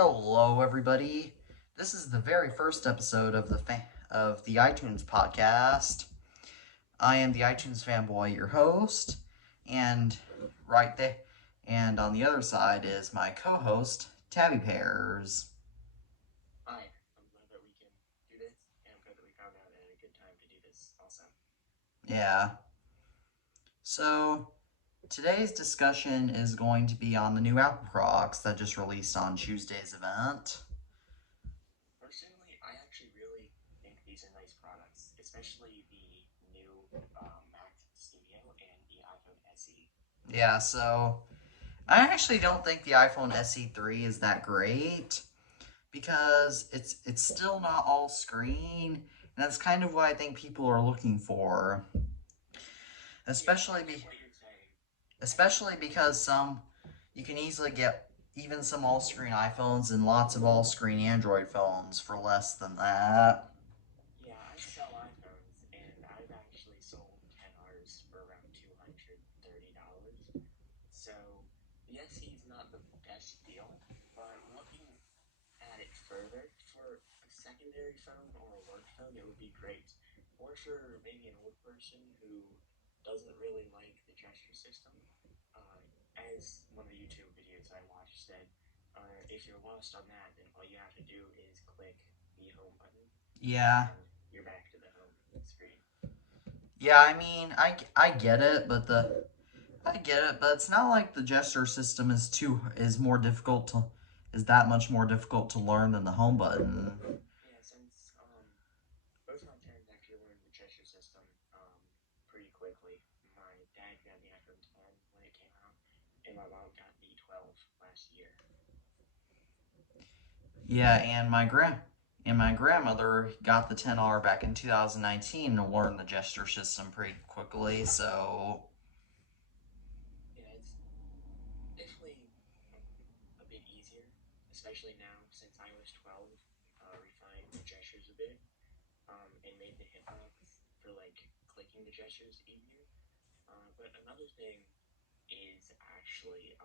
Hello, everybody. This is the very first episode of the iTunes podcast. I am the iTunes fanboy, your host, and right there, and on the other side is my co-host, Tabbypears. Hi, I'm glad that we can do this, and I'm glad that we found out a good time to do this also. Yeah. So today's discussion is going to be on the new Apple products that just released on Tuesday's event. Personally, I actually really think these are nice products, especially the new Mac Studio and the iPhone SE. Yeah. So I actually don't think the iPhone SE3 is that great, because it's still not all screen, and that's kind of what I think people are looking for. Especially Yeah, what you're saying. especially because you can easily get even some all screen iPhones and lots of all screen Android phones for less than that. Yeah, I sell iPhones, and I've actually sold 10Rs for around $230. So the SE is not the best deal, but looking at it further, for a secondary phone or a work phone, it would be great. Or for maybe an old person who doesn't really like the gesture system. Uh, as one of the YouTube videos I watched said, if you're lost on that, then all you have to do is click the home button Yeah. and you're back to the home screen. Yeah, I mean, I get it, but it's not like the gesture system is more difficult to is that much more difficult to learn than the home button. Yeah, since both my parents actually learned the gesture system pretty quickly. My dad got the iPhone 10 when it came out, and my mom got the 12 last year. Yeah, and my grandmother got the 10R back in 2019 and learned the gesture system pretty quickly. So Yeah, it's definitely a bit easier, especially now since iOS 12 refined the gestures a bit and made the hitbox for like clicking the gestures easier. But another thing is actually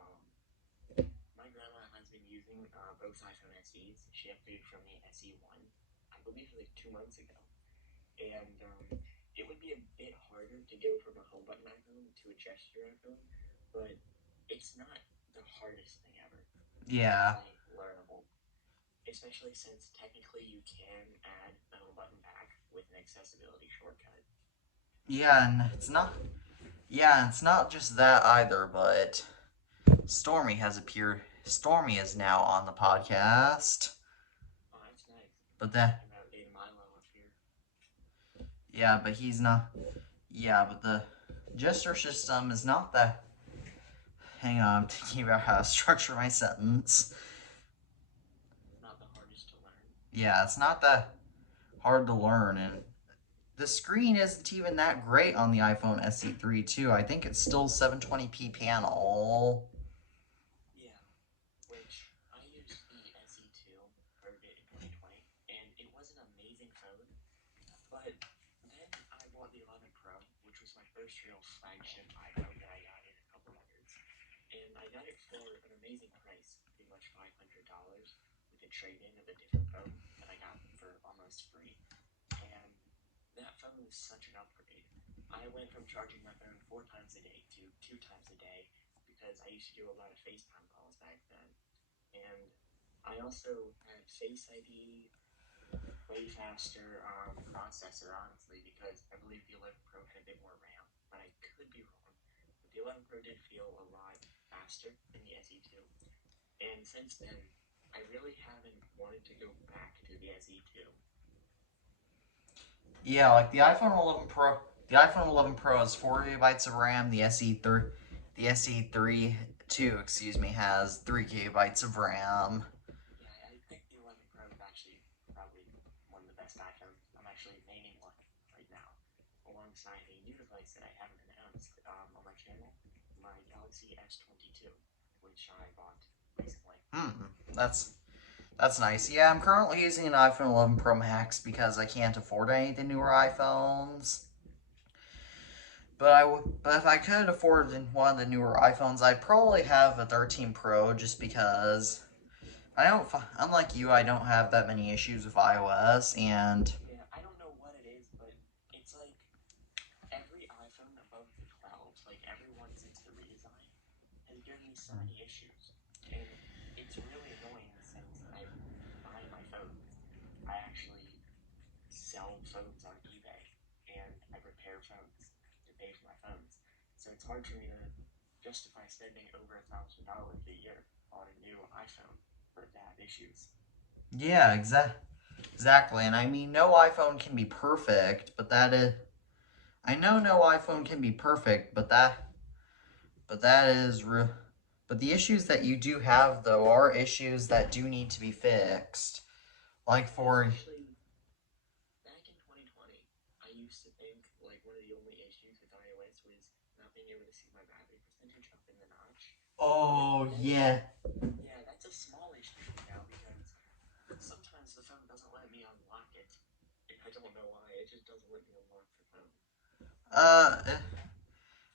my grandma has been using both iPhone SEs. She upgraded from the SE1, I believe, like 2 months ago. And it would be a bit harder to go from a home button iPhone to a gesture iPhone, but it's not the hardest thing ever. It's yeah, definitely learnable, especially since technically you can add the home button back with an accessibility shortcut. yeah, and it's not just that either. But Stormy has appeared. Stormy is now on the podcast. Oh, that's nice. But We're that talking about Dave Milo up here. yeah, but he's not. Yeah, but the gesture system is not that. Hang on, I'm thinking about how to structure my sentence. Not the hardest to learn. Yeah, it's not that hard to learn, and the screen isn't even that great on the iPhone SE3 too. I think it's still 720p panel. Yeah, which I used the SE2 for a bit in 2020, and it was an amazing phone. But then I bought the 11 Pro, which was my first real flagship iPhone that I got in a couple years. And I got it for an amazing price, pretty much $500 with a trade-in of a different phone that I got for almost free. And that phone was such an upgrade. I went from charging my phone 4 times a day to 2 times a day because I used to do a lot of FaceTime calls back then. And I also had Face ID, way faster processor, honestly, because I believe the 11 Pro had a bit more RAM, but I could be wrong. But the 11 Pro did feel a lot faster than the SE2. And since then, I really haven't wanted to go back to the SE2. Yeah, like The iPhone 11 Pro has 4 GB of RAM. The SE3 2, excuse me, has 3 GB of RAM. Yeah, I think the 11 Pro is actually probably one of the best iPhones. I'm actually naming one right now, alongside a new device that I haven't announced on my channel, my Galaxy S22, which I bought recently. Hmm, that's that's nice. Yeah, I'm currently using an iPhone 11 Pro Max because I can't afford any of the newer iPhones. But if I could afford one of the newer iPhones, I'd probably have a 13 Pro just because I don't, unlike you, I don't have that many issues with iOS, and Yeah, I don't know what it is, but it's like every iPhone above the 12, like everyone since the redesign, has given me so many issues. And it's really annoying since I buy my phones. I actually sell phones on eBay and I repair phones to pay for my phones. So it's hard for me to justify spending over $1,000 a year on a new iPhone for it to have issues. yeah, exactly. And I mean, no iPhone can be perfect, but that is, I know no iPhone can be perfect, but that is real. But the issues that you do have, though, are issues that do need to be fixed. Like for, Especially back in 2020, I used to think like one of the only issues with iOS was not being able to see my battery percentage up in the notch. And oh yeah, yeah, that's a small issue now because sometimes the phone doesn't let me unlock it. I don't know why. It just doesn't let me unlock the phone. uh,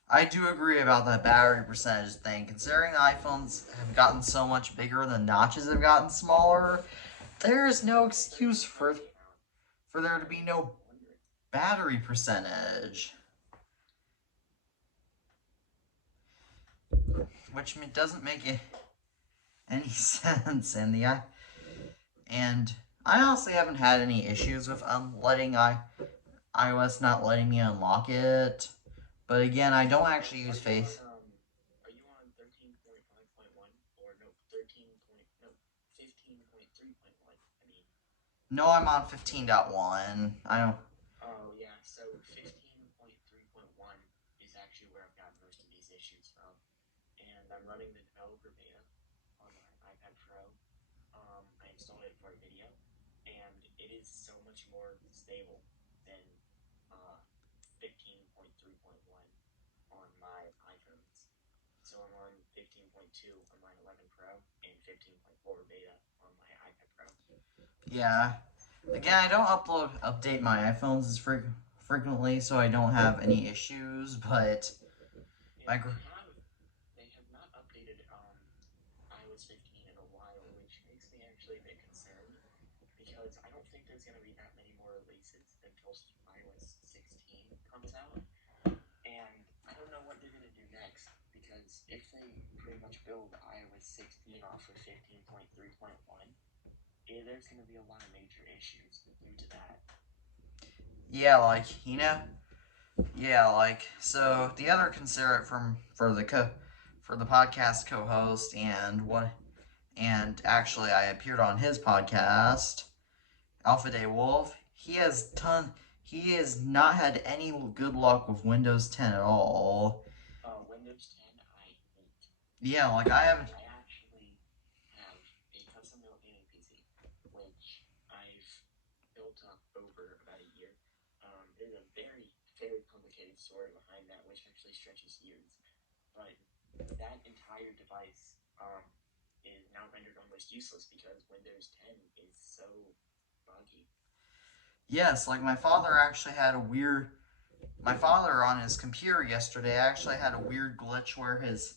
I do agree about that battery percentage thing. Considering the iPhones have gotten so much bigger, the notches have gotten smaller. There is no Yeah, when excuse 13 came out, for there to I be was no wondering. battery percentage, which doesn't make any sense. And I honestly haven't had any issues with letting iOS not letting me unlock it. But again, I don't actually use Face. Are you on 13.5.1 or no 13 point no 15.3.1? I mean, No, I'm on 15.1. I don't. oh yeah, so 15.3.1 is actually where I've got most of these issues from, and I'm running the developer beta on my iPad Pro. I installed it for a video, and it is so much more stable than uh, 15.3.1 on my iPhones. So I'm on 15.2 on my 11 Pro and 15.4 beta on my iPad Pro. Yeah. Again, I don't update my iPhones as frequently, so I don't have any issues. But Yeah, my they have not updated iOS 15 in a while, which makes me actually a bit concerned because I don't think there's going to be that many more releases until iOS 16 comes out. And I don't know what they're going to do next because if they pretty much build iOS 16 off of 15.3.1, there's going to be a lot of major issues due to that. yeah, like yeah, like so the other considerate for the podcast co-host and actually I appeared on his podcast, Alpha Day Wolf. He has not had any good luck with Windows 10 at all. Windows 10, I hate. Yeah, like I haven't. I actually have a custom built gaming PC, which I've built up over about a year. There's a very, very complicated story behind that, which actually stretches years. But that entire device is now rendered almost useless because Windows 10 is so buggy. Yes, like my father actually had a weird. My father on his computer yesterday actually had a weird glitch where his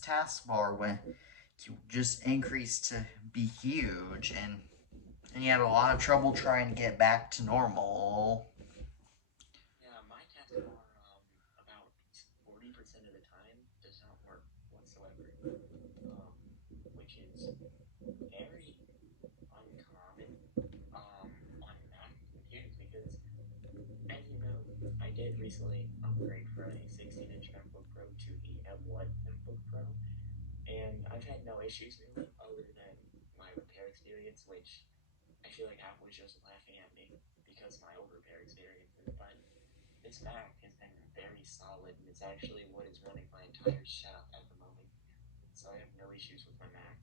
taskbar went just increased to be huge, and he had a lot of trouble trying to get back to normal. Yeah, my taskbar about 40% of the time does not work whatsoever, um, which is very uncommon on Mac computers because, as you know, I did recently upgrade from a 16-inch MacBook Pro to the M1 MacBook Pro, and I've had no issues really other than my repair experience, which I feel like Apple is just laughing at me because of my old repair experiences. But this Mac has been very solid, and it's actually what is running my entire setup at the moment. So I have no issues with my Mac.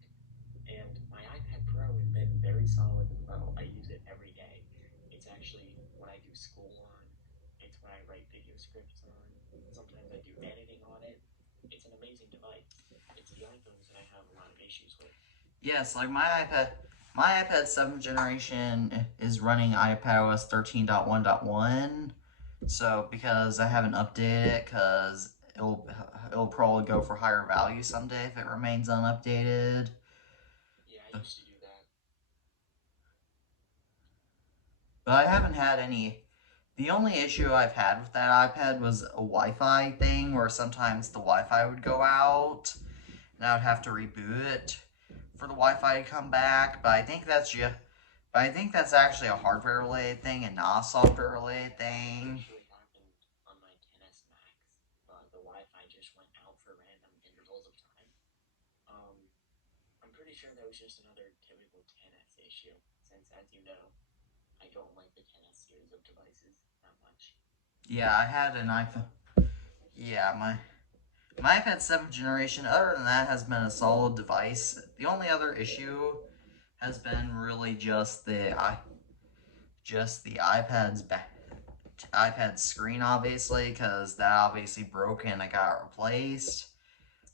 And my iPad Pro has been very solid as well. I use it every day. It's actually what I do school on. It's what I write video scripts on. Sometimes I do editing on it. It's an amazing device. It's the iPhones that I have a lot of issues with. Yes, like my iPad 7th generation is running iPadOS 13.1.1. So because I haven't updated it, because it'll probably go for higher value someday if it remains unupdated. Yeah, used to do that. But I haven't had any. The only issue I've had with that iPad was a Wi-Fi thing where sometimes the Wi-Fi would go out and I would have to reboot it for the Wi-Fi to come back. But I think that's actually a hardware related thing and not a software related thing. Actually happened on my 10s Max. The Wi-Fi just went out for random intervals of time. I'm pretty sure that was just another typical 10s issue, since as you know, I don't like the 10s series of devices that much. Yeah, I had an iPhone. Yeah, my iPad 7th generation, other than that, has been a solid device. The only other issue has been really just the iPad screen, obviously, because that obviously broke and I got it replaced.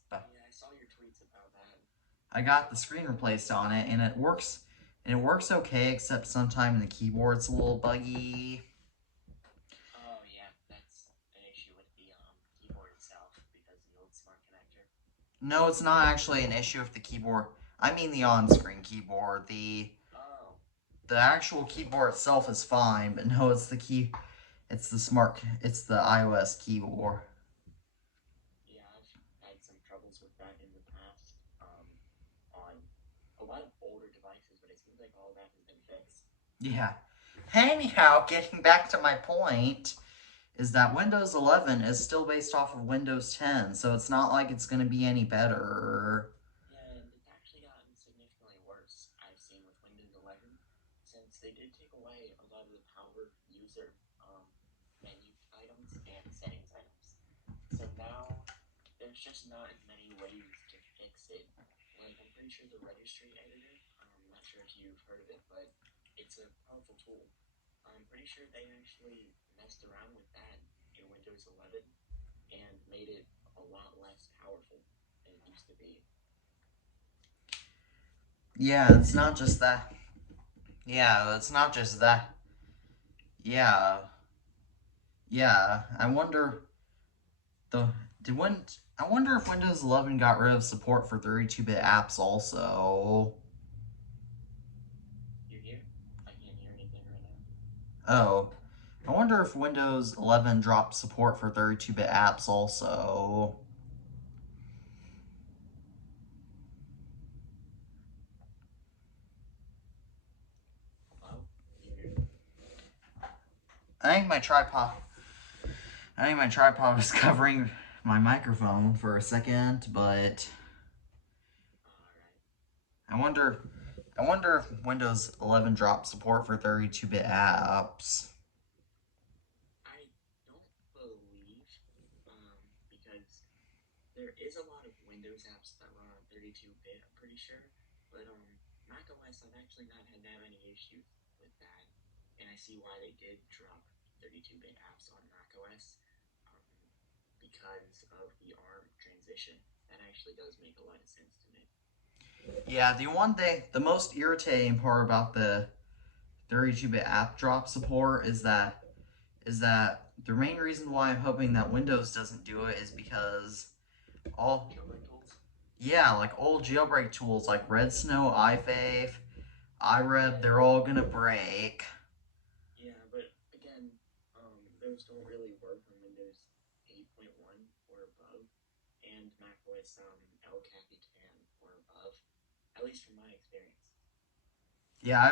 But yeah, I saw your tweets about that. I got the screen replaced on it, and it works. And it works okay, except sometimes the keyboard's a little buggy. Oh yeah, that's an issue with the keyboard itself because of the old smart connector. No, it's not actually an issue with the keyboard. I mean the on-screen keyboard. The actual keyboard itself is fine, but no, it's the iOS keyboard. Yeah, I've had some troubles with that in the past on a lot of older devices, but it seems like all that has been fixed. Yeah. Anyhow, getting back to my point, is that Windows 11 is still based off of Windows 10, so it's not like it's going to be any better. Yeah, and it's actually gotten significantly worse, I've seen with Windows 11, since they did take away a lot of the power user menu items and settings items. So now, there's just not as many ways to fix it. Like, I'm pretty sure the registry editor, I'm not sure if you've heard of it, but it's a powerful tool. I'm pretty sure they actually messed around with that in Windows 11 and made it a lot less powerful than it used to be. Yeah, it's not just that. Yeah, it's not just that. Yeah. Yeah, I wonder I wonder if Windows 11 got rid of support for 32-bit apps also. You hear? I can't hear anything right now. Oh. I wonder if Windows 11 dropped support for 32-bit apps also. Hello? You hear? I think my tripod was covering my microphone for a second, but I wonder if Windows 11 dropped support for 32-bit apps. I don't believe, because there is a lot of Windows apps that run on 32-bit, I'm pretty sure, but Mac OS, I've actually not had that many issues with that, and I see why they did drop 32-bit apps on Mac OS, because of the ARM transition. That actually does make a lot of sense to me. Yeah, the most irritating part about the 32-bit app drop support is that the main reason why I'm hoping that Windows doesn't do it is because Jailbreak tools? yeah, like old jailbreak tools like Red Snow, iFave, iReb, they're all gonna break. Yeah, but again, those don't really work on Windows 8.1 or above, and macOS El Capitan or above, at least from my experience. Yeah,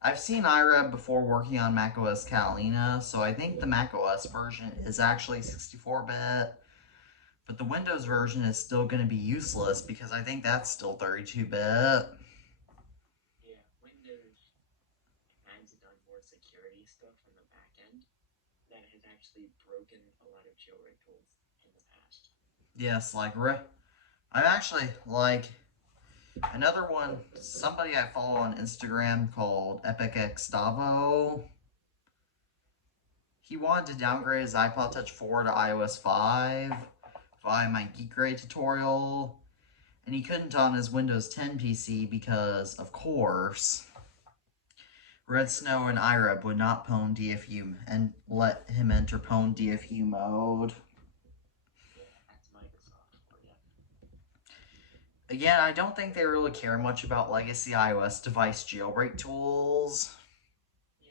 I've seen iReb before working on macOS Catalina, so I think the macOS version is actually 64-bit, but the Windows version is still going to be useless because I think that's still 32-bit. Yeah, Windows has done more security stuff on the back end that has actually broken a lot of jailbreak tools in the past. Yes, I'm actually like another one, somebody I follow on Instagram called Epic Xtavo. He wanted to downgrade his iPod Touch 4 to iOS 5 via my Geek Grade tutorial, and he couldn't on his Windows 10 PC because, of course, Red Snow and iReb would not pwn DFU and let him enter pwn DFU mode. Yeah, that's Microsoft for you. Again, I don't think they really care much about legacy iOS device jailbreak tools. Yeah,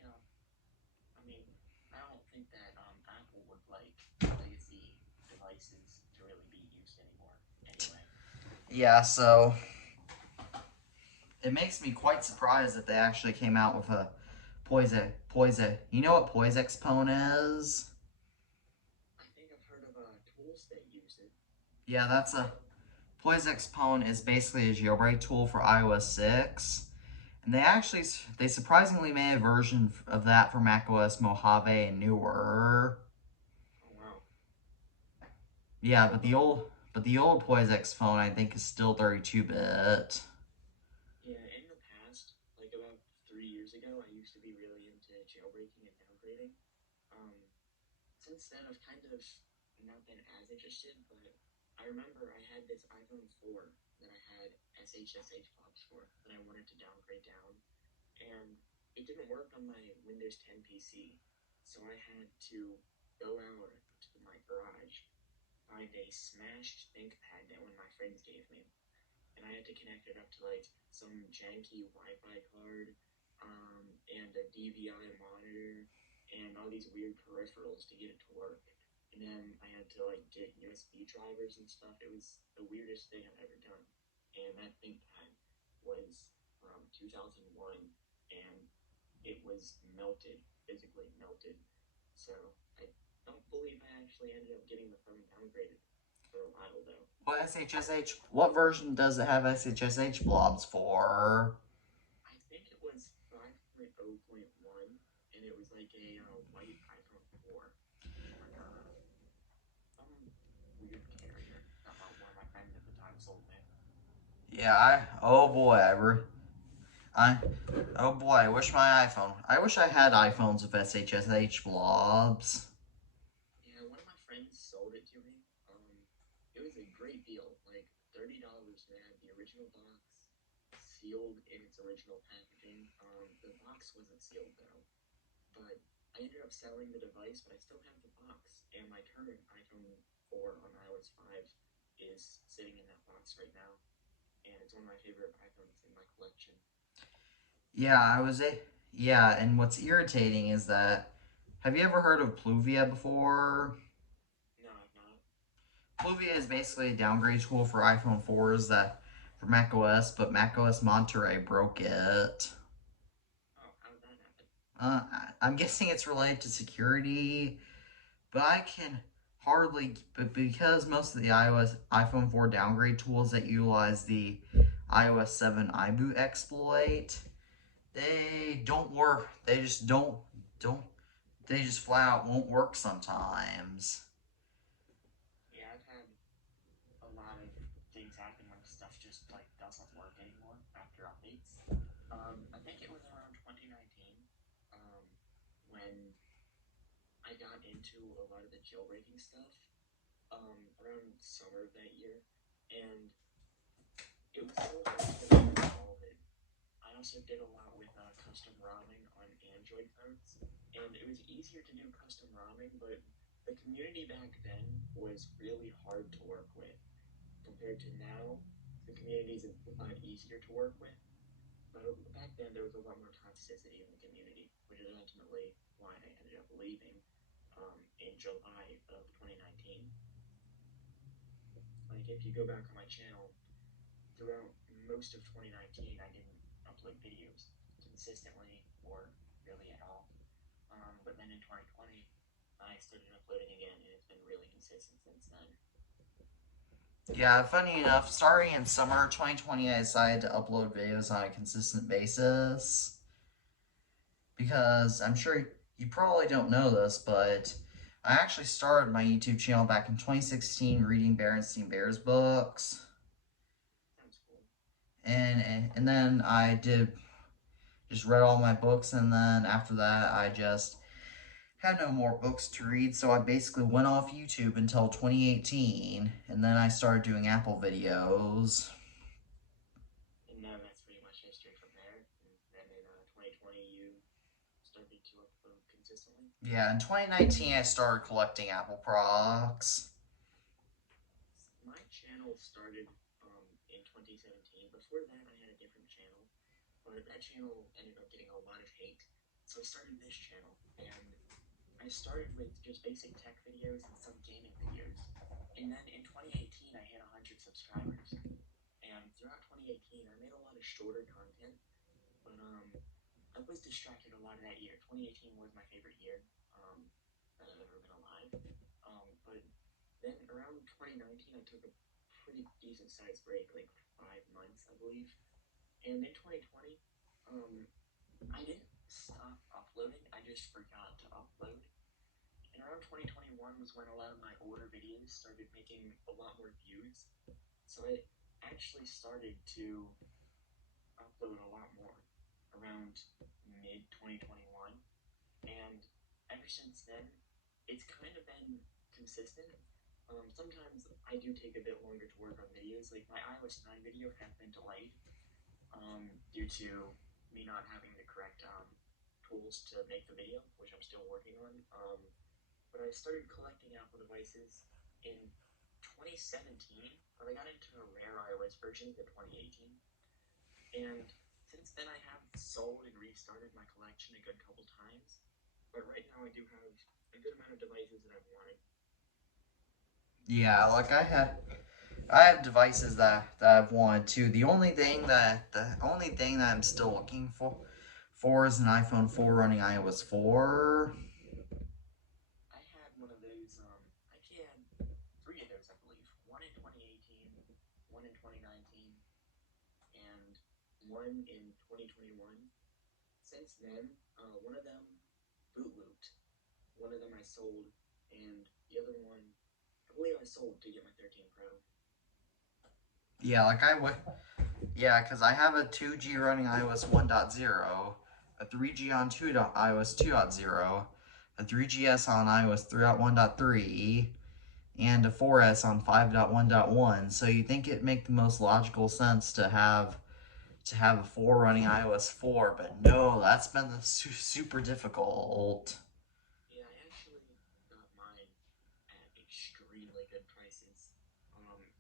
I mean, I don't think that Apple would like legacy devices to really be used anymore. Anyway. Yeah, so it makes me quite surprised that they actually came out with a Poise. You know what PoiseXpone is? I think I've heard of tools that use it. Yeah, that's a PoiseXpone is basically a jailbreak tool for iOS 6. And they surprisingly made a version of that for macOS Mojave and newer. Oh wow. Yeah, So but the old PoiseXpone I think is still 32-bit. yeah, in the past, like about 3 years ago, I used to be really into jailbreaking and downgrading. Um, since then, I've kind of not been as interested, but I remember I had this iPhone 4 that I had SHSH blobs for that I wanted to downgrade down, and it didn't work on my Windows 10 PC, so I had to go out to my garage, find a smashed ThinkPad that one of my friends gave me, and I had to connect it up to like some janky Wi-Fi card, and a DVI monitor, and all these weird peripherals to get it to work. And then I had to like get USB drivers and stuff. It was the weirdest thing I've ever done. And that ThinkPad was from 2001, and it was melted, physically melted. So I don't believe I actually ended up getting the phone downgraded for a while though. What version does it have SHSH blobs for? I think it was 5.0.1, and it was like a white iPhone 4, like some weird carrier that one of my friends at the time sold me. Yeah, oh boy, I oh boy, I wish I had iPhones with SHSH blobs. Yeah, one of my friends sold it to me. It was a great deal, like $30. And it had the original box, sealed in its original packaging. The box wasn't sealed though, but I ended up selling the device, but I still have the box. And my current iPhone 4 on iOS 5 is sitting in that box right now, and it's one of my favorite iPhones in my collection. Yeah, yeah, and what's irritating is that have you ever heard of Pluvia before? No, I've not. Pluvia is basically a downgrade tool for iPhone 4s that for macOS, but macOS Monterey broke it. Oh, how did that happen? I'm guessing it's related to security, but I can hardly. But because most of the iPhone 4 downgrade tools that utilize the iOS 7 iBoot exploit, they don't work. Don't. They just flat out won't work sometimes. Yeah, I've had a lot of things happen when stuff just like doesn't work anymore after updates. I think it was around 2019, um, when I got into a lot of the jailbreaking stuff, around summer of that year, and it was so hard to solve it. I also did a lot with custom ROMing on Android phones, and it was easier to do custom ROMing, but the community back then was really hard to work with compared to now. The community is a lot easier to work with, but back then there was a lot more toxicity in the community, which is ultimately why I ended up leaving in July of 2019. Like, if you go back on my channel, throughout most of 2019, I didn't upload videos consistently or really at all. But then in 2020, I started uploading again, and it's been really consistent since then. Yeah, funny enough, starting in summer 2020, I decided to upload videos on a consistent basis because I'm sure you probably don't know this, but I actually started my YouTube channel back in 2016 reading Berenstein Bears books. Sounds cool. And then I did just read all my books, and then after that I just had no more books to read, so I basically went off YouTube until 2018, and then I started doing Apple videos. And then that's pretty much history from there. And then in 2020, you started to upload consistently. Yeah, in 2019 I started collecting Apple products. My channel started in 2017. Before that, I had a different channel, but that channel ended up getting a lot of hate. So I started this channel, and I started with just basic tech videos and some gaming videos. And then in 2018, I hit 100 subscribers. And throughout 2018, I made a lot of shorter content, but I was distracted a lot of that year. 2018 was my favorite year that I've ever been alive. But then around 2019, I took a pretty decent sized break, like 5 months, I believe. And in 2020, I didn't stop uploading. I just forgot to upload. And around 2021 was when a lot of my older videos started making a lot more views. So I actually started to upload a lot more around mid 2021. And ever since then, it's kind of been consistent. Sometimes I do take a bit longer to work on videos. Like my iOS 9 video has been delayed due to me not having the correct tools to make the video, which I'm still working on. But I started collecting Apple devices in 2017, but I got into a rare iOS version in 2018. And since then, I have sold and restarted my collection a good couple times. But right now, I do have a good amount of devices that I've wanted. Yeah, like I have devices that I've wanted too. The only thing that I'm still looking for is an iPhone 4 running iOS 4. I had one of those. I actually had three of those, I believe. One in 2018, one in 2019, and one in 2021. Since then, one of them boot looped. One of them I sold, and the other one, I believe I sold to get my 13 Pro. Yeah, like I would. Yeah, because I have a 2G running iOS 1.0, a 3G on iOS 2.0, a 3GS on iOS 3.1.3, and a 4S on 5.1.1. So you think it'd make the most logical sense to have a 4 running iOS 4, but no, that's been super difficult. Yeah, I actually got mine at extremely good prices.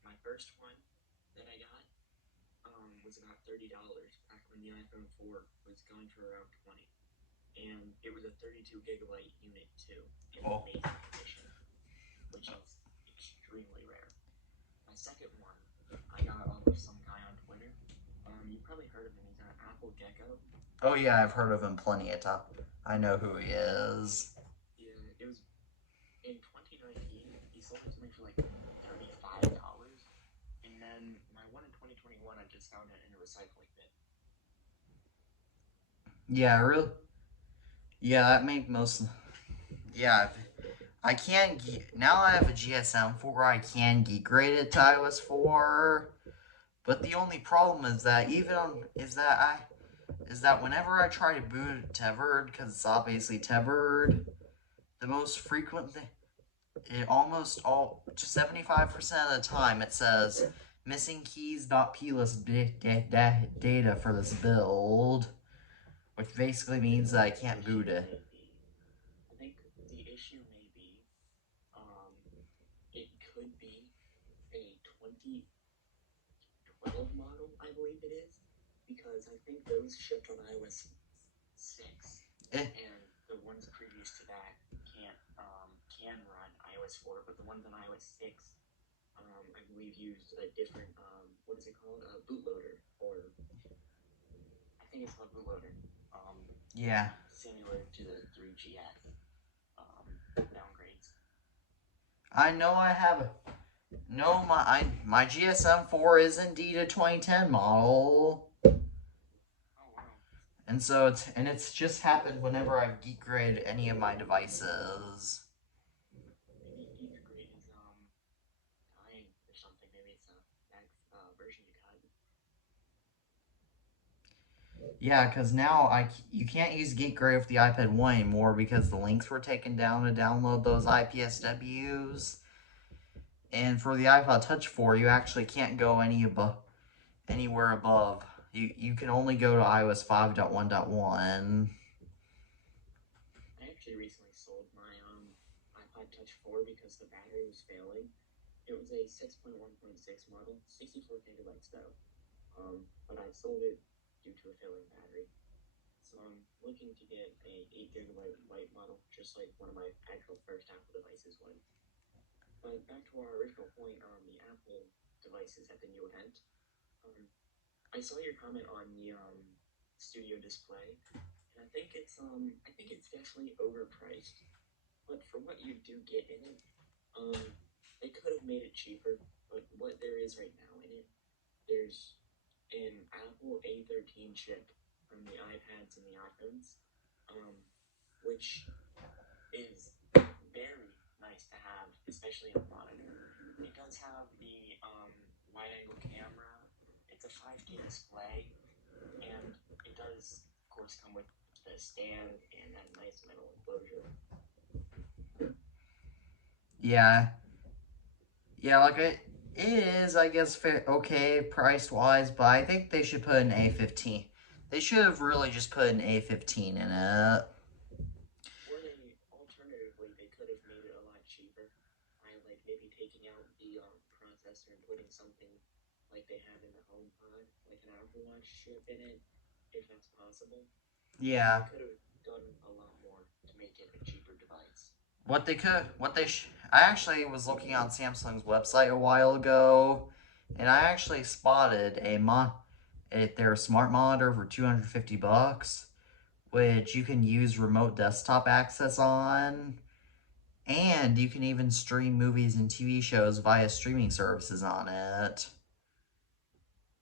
My first one that I got was about $30 back when the iPhone 4 was going for around 20, and it was a 32 gigabyte unit too, in Oh. amazing condition, which is extremely rare. My second one I got off of some guy on Twitter. You probably heard of him. He's an Apple Gecko. Oh yeah, I've heard of him plenty of time. I know who he is. Yeah, it was in 2019. He sold it to me for like $35, and then my one in 2021, I just found it in a recycling bin. Yeah, really. Yeah, that made most. Yeah, I can now. I have a GSM 4. I can geek grade it to iOS 4, but the only problem is that whenever I try to boot tethered, because it's obviously tethered, the most frequent thing, it almost all 75% of the time it says missing keys.plist data for this build, which basically means that I can't boot it. I think the issue may be, it could be a 2012 model, I believe it is, because I think those shipped on iOS 6, and the ones previous to that can run iOS 4, but the ones on iOS 6, I believe used a different what is it called? A bootloader, or I think it's called bootloader. Yeah. Similar to the 3GS downgrades. I know I have. No, my GSM 4 is indeed a 2010 model. Oh wow. And so it's just happened whenever I geek grade any of my devices. Maybe Geek Grade is dying or something. Maybe it's that version you got. Yeah, because now you can't use geek grade with the iPad 1 anymore because the links were taken down to download those IPSWs. And for the iPod Touch 4, you actually can't go anywhere above. You can only go to iOS 5.1.1. I actually recently sold my iPod Touch 4 because the battery was failing. It was a 6.1.6 model, 64 gigabytes though. but I sold it due to a failing battery. So I'm looking to get a 8 GB white model, just like one of my actual first Apple devices was. But back to our original point on the Apple devices at the new event. Um, I saw your comment on the studio display, and I think it's definitely overpriced. But for what you do get in it, they could have made it cheaper. But what there is right now in it, there's an Apple A13 chip from the iPads and the iPhones, um, which is very nice to have, especially in a monitor. It does have the wide angle camera. It's a 5K display, and it does, of course, come with the stand and that nice metal enclosure. Yeah. Yeah, like it is, I guess, okay price wise, but I think they should put an A15. They should have really just put an A15 in it. Or alternatively, they could have made it a lot cheaper by like maybe taking out the processor and putting something like they have in the HomePod, like an Apple Watch chip in it, if that's possible. Yeah. They could have done a lot more to make it a cheaper device. I actually was looking on Samsung's website a while ago, and I actually spotted their smart monitor for $250, which you can use remote desktop access on, and you can even stream movies and TV shows via streaming services on it.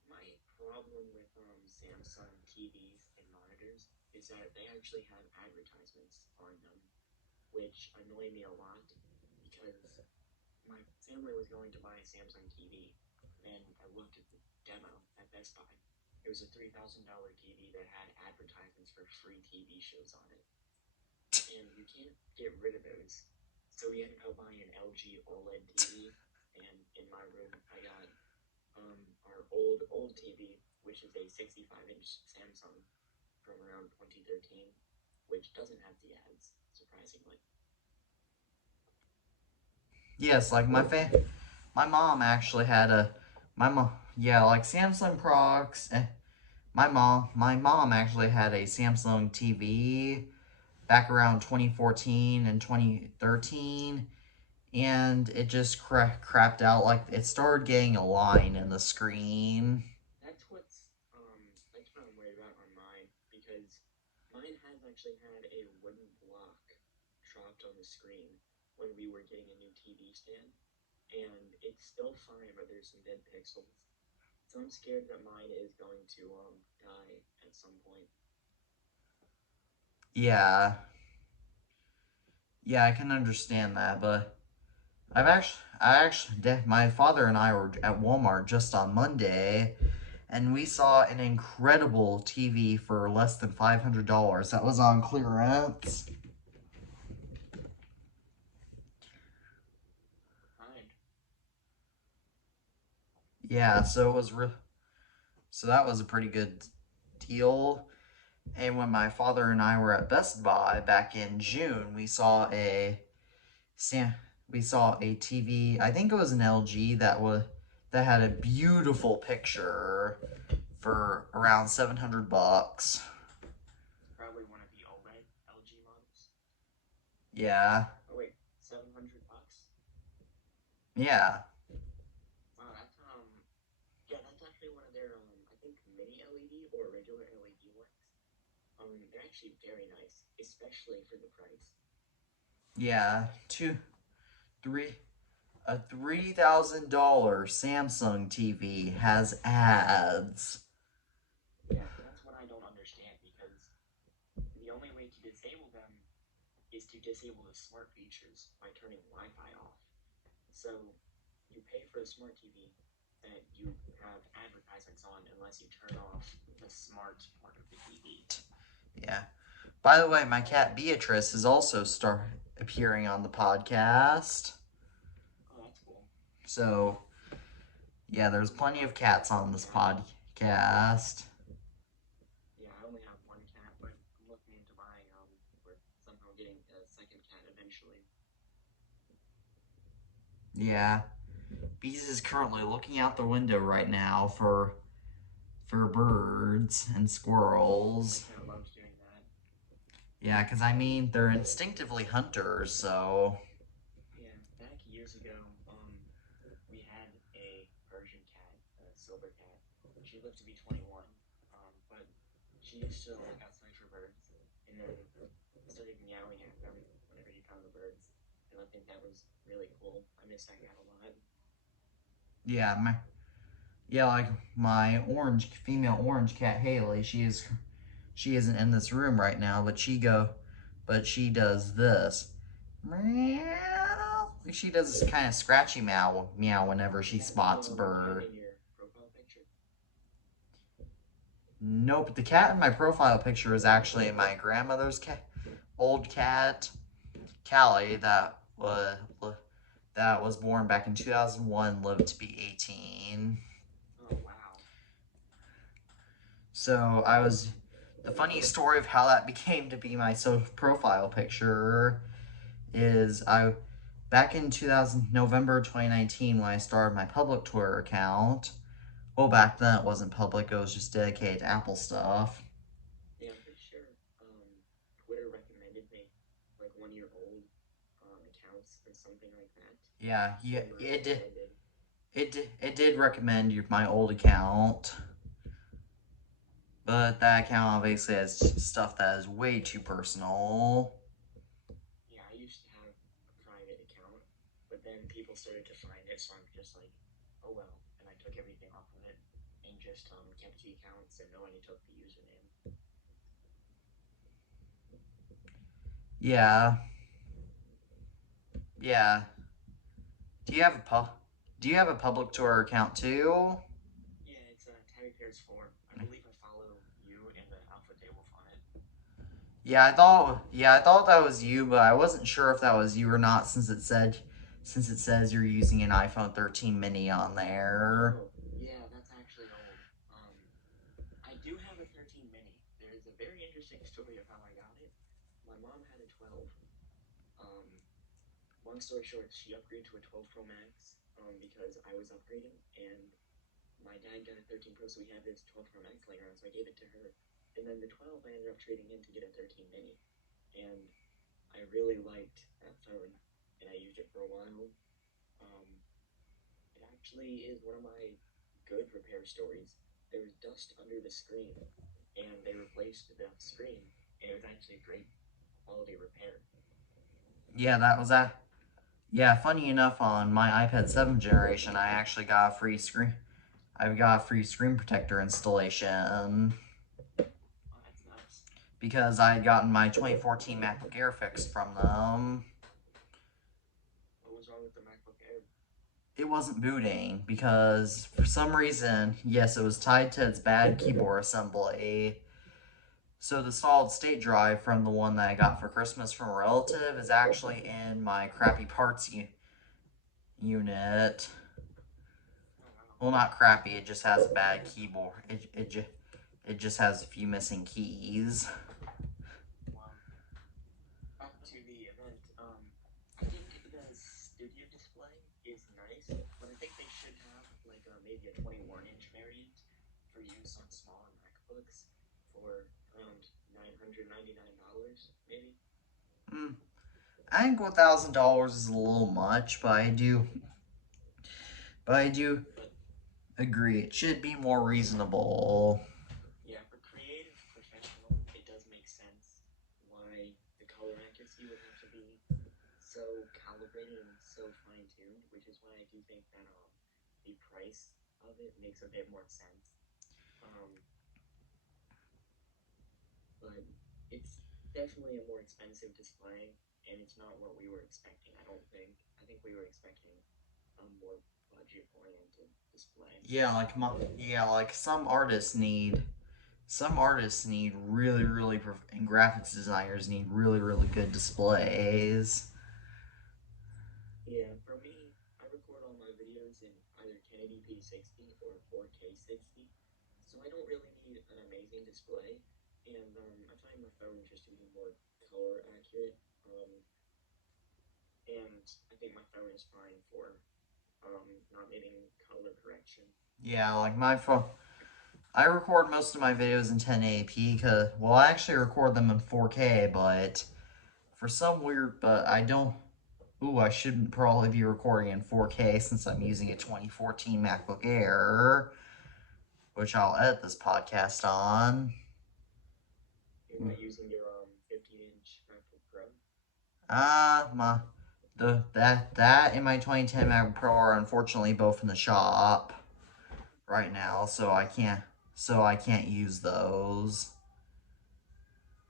My problem with Samsung TVs and monitors is that they actually have advertisements on them, which annoy me a lot because my family was going to buy a Samsung TV, and I looked at the demo at Best Buy. It was a $3,000 TV that had advertisements for free TV shows on it, and you can't get rid of those. So we ended up buying an LG OLED TV, and in my room I got our old TV, which is a 65-inch Samsung from around 2013, which doesn't have the ads, surprisingly. Yes, like my mom actually had like Samsung products. My mom actually had a Samsung TV back around 2014 and 2013, and it just crapped out. Like, it started getting a line in the screen. That's what I'm worried about on mine, because mine has actually had a wooden block dropped on the screen when we were getting a new TV stand, and it's still fine, but there's some dead pixels. So I'm scared that mine is going to die at some point. Yeah. Yeah, I can understand that, but my father and I were at Walmart just on Monday, and we saw an incredible TV for less than $500 that was on clearance. Fine. Yeah, so that was a pretty good deal. And when my father and I were at Best Buy back in June, we saw a TV. I think it was an LG that had a beautiful picture for around $700. Probably one of the OLED LG models. Yeah. Oh wait, $700? Yeah. Wow, that's actually one of their I think mini LED or regular LED ones. They're actually very nice, especially for the price. Yeah. A $3,000 Samsung TV has ads. Yeah, that's what I don't understand, because the only way to disable them is to disable the smart features by turning Wi-Fi off. So you pay for a smart TV that you have advertisements on unless you turn off the smart part of the TV. Yeah. By the way, my cat Beatrice is also appearing on the podcast. Oh, that's cool. So, yeah, there's plenty of cats on this podcast. Yeah, I only have one cat, but I'm looking into buying or somehow getting a second cat eventually. Yeah. Bees is currently looking out the window right now for for birds and squirrels. My cat loves doing that. Yeah, because I mean, they're instinctively hunters, so. Yeah, back years ago, we had a Persian cat, a silver cat. She lived to be 21, but she used to look outside for birds, and then started meowing at them whenever he found the birds. And I think that was really cool. I miss that cat a lot. Yeah, like my female orange cat Haley. She isn't in this room right now, but she does this. Meow. Like she does this kind of scratchy meow whenever she spots a bird. In your profile picture? Nope, the cat in my profile picture is actually my grandmother's old cat, Callie, that was born back in 2001, lived to be 18. Oh, wow. So the funny story of how that became to be my profile picture is back in November 2019 when I started my public Twitter account. Well, back then it wasn't public, it was just dedicated to Apple stuff. Yeah, I'm pretty sure Twitter recommended me like 1 year old accounts or something like that. Yeah, it did recommend my old account. But that account obviously has stuff that is way too personal. Yeah, I used to have a private account, but then people started to find it, so I'm just like, oh well, and I took everything off of it and just kept the accounts, and no one took the username. Yeah. Yeah. Do you have a public Twitter account too? Yeah, it's Tabbypears 4. I believe I follow you and the Alpha Table on it. Yeah, I thought that was you, but I wasn't sure if that was you or not since it says you're using an iPhone 13 mini on there. Oh, yeah, that's actually old. I do have a 13 mini. There's a very interesting story of how I got it. My mom had a 12. Long story short, she upgraded to a 12 Pro Max because I was upgrading, and my dad got a 13 Pro, so we had this 12 Pro Max laying around, so I gave it to her. And then the 12 I ended up trading in to get a 13 mini. And I really liked that phone, and I used it for a while. It actually is one of my good repair stories. There was dust under the screen, and they replaced the screen, and it was actually a great quality repair. Yeah, that was that. Yeah, funny enough, on my iPad 7 generation, I actually got a free screen. I've got a free screen protector installation. Oh, that's nice. Because I had gotten my 2014 MacBook Air fixed from them. What was wrong with the MacBook Air? It wasn't booting because for some reason, yes, it was tied to its bad keyboard assembly. So the solid state drive from the one that I got for Christmas from a relative is actually in my crappy parts unit. Well, not crappy, it just has a bad keyboard. It just has a few missing keys. Wow. Back to the event, I think the studio display is nice, but I think they should have like maybe a 21-inch variant for use on smaller MacBooks for around $999, maybe. I think $1,000 is a little much, but I do agree it should be more reasonable. Yeah, for creative professional, it does make sense why the color accuracy would have to be so calibrated and so fine-tuned, which is why I do think that the price of it makes a bit more sense. But it's definitely a more expensive display, and it's not what we were expecting, I don't think. I think we were expecting a more budget-oriented display. Yeah, like some artists need really, really, and graphics designers need really, really good displays. Yeah, for me, I record all my videos in either 1080p 60 or 4K 60, so I don't really need an amazing display, and I find my phone just to be more color accurate, and I think my phone is fine for not needing color correction. Yeah, like my phone, I record most of my videos in 1080p because, well, I actually record them in 4K, but for some weird, but I don't, ooh, I shouldn't probably be recording in 4K since I'm using a 2014 MacBook Air, which I'll edit this podcast on. You're not using your 50-inch MacBook Pro? That and my 2010 MacBook Pro are unfortunately both in the shop right now, so I can't use those.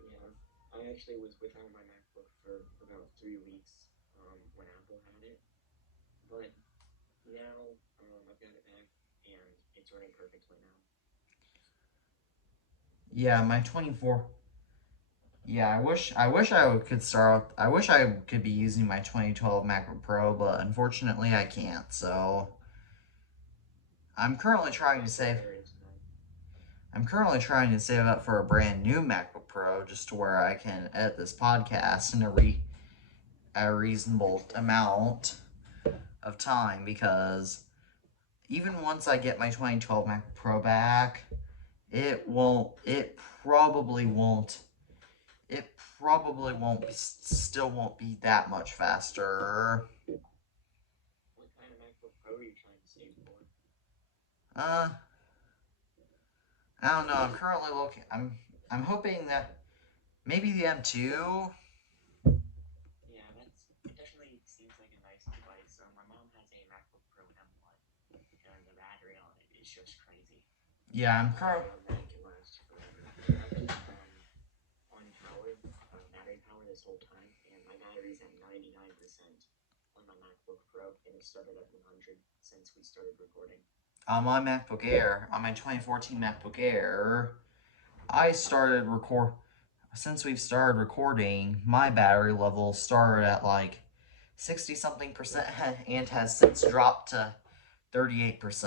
Yeah, I actually was without my MacBook for about 3 weeks when Apple had it, but now I've got it back and it's running perfectly now. Yeah, my 24. Yeah, I wish I wish I could be using my 2012 MacBook Pro, but unfortunately I can't. So I'm currently trying to save. I'm currently trying to save up for a brand new MacBook Pro just to where I can edit this podcast in a reasonable amount of time, because even once I get my 2012 MacBook Pro back, it probably still won't be that much faster. What kind of MacBook Pro are you trying to save for? I don't know. I'm currently looking. I'm hoping that maybe the M2. Yeah, it definitely seems like a nice device. My mom has a MacBook Pro M1, and the battery on it is just crazy. Yeah, I'm currently. That can last forever. I've been on battery power this whole time, and my battery's at 99% on my MacBook Pro, and it started at 100 since we started recording. On my MacBook Air, on my 2014 MacBook Air, since we've started recording, my battery level started at like 60 something percent and has since dropped to 38%. How's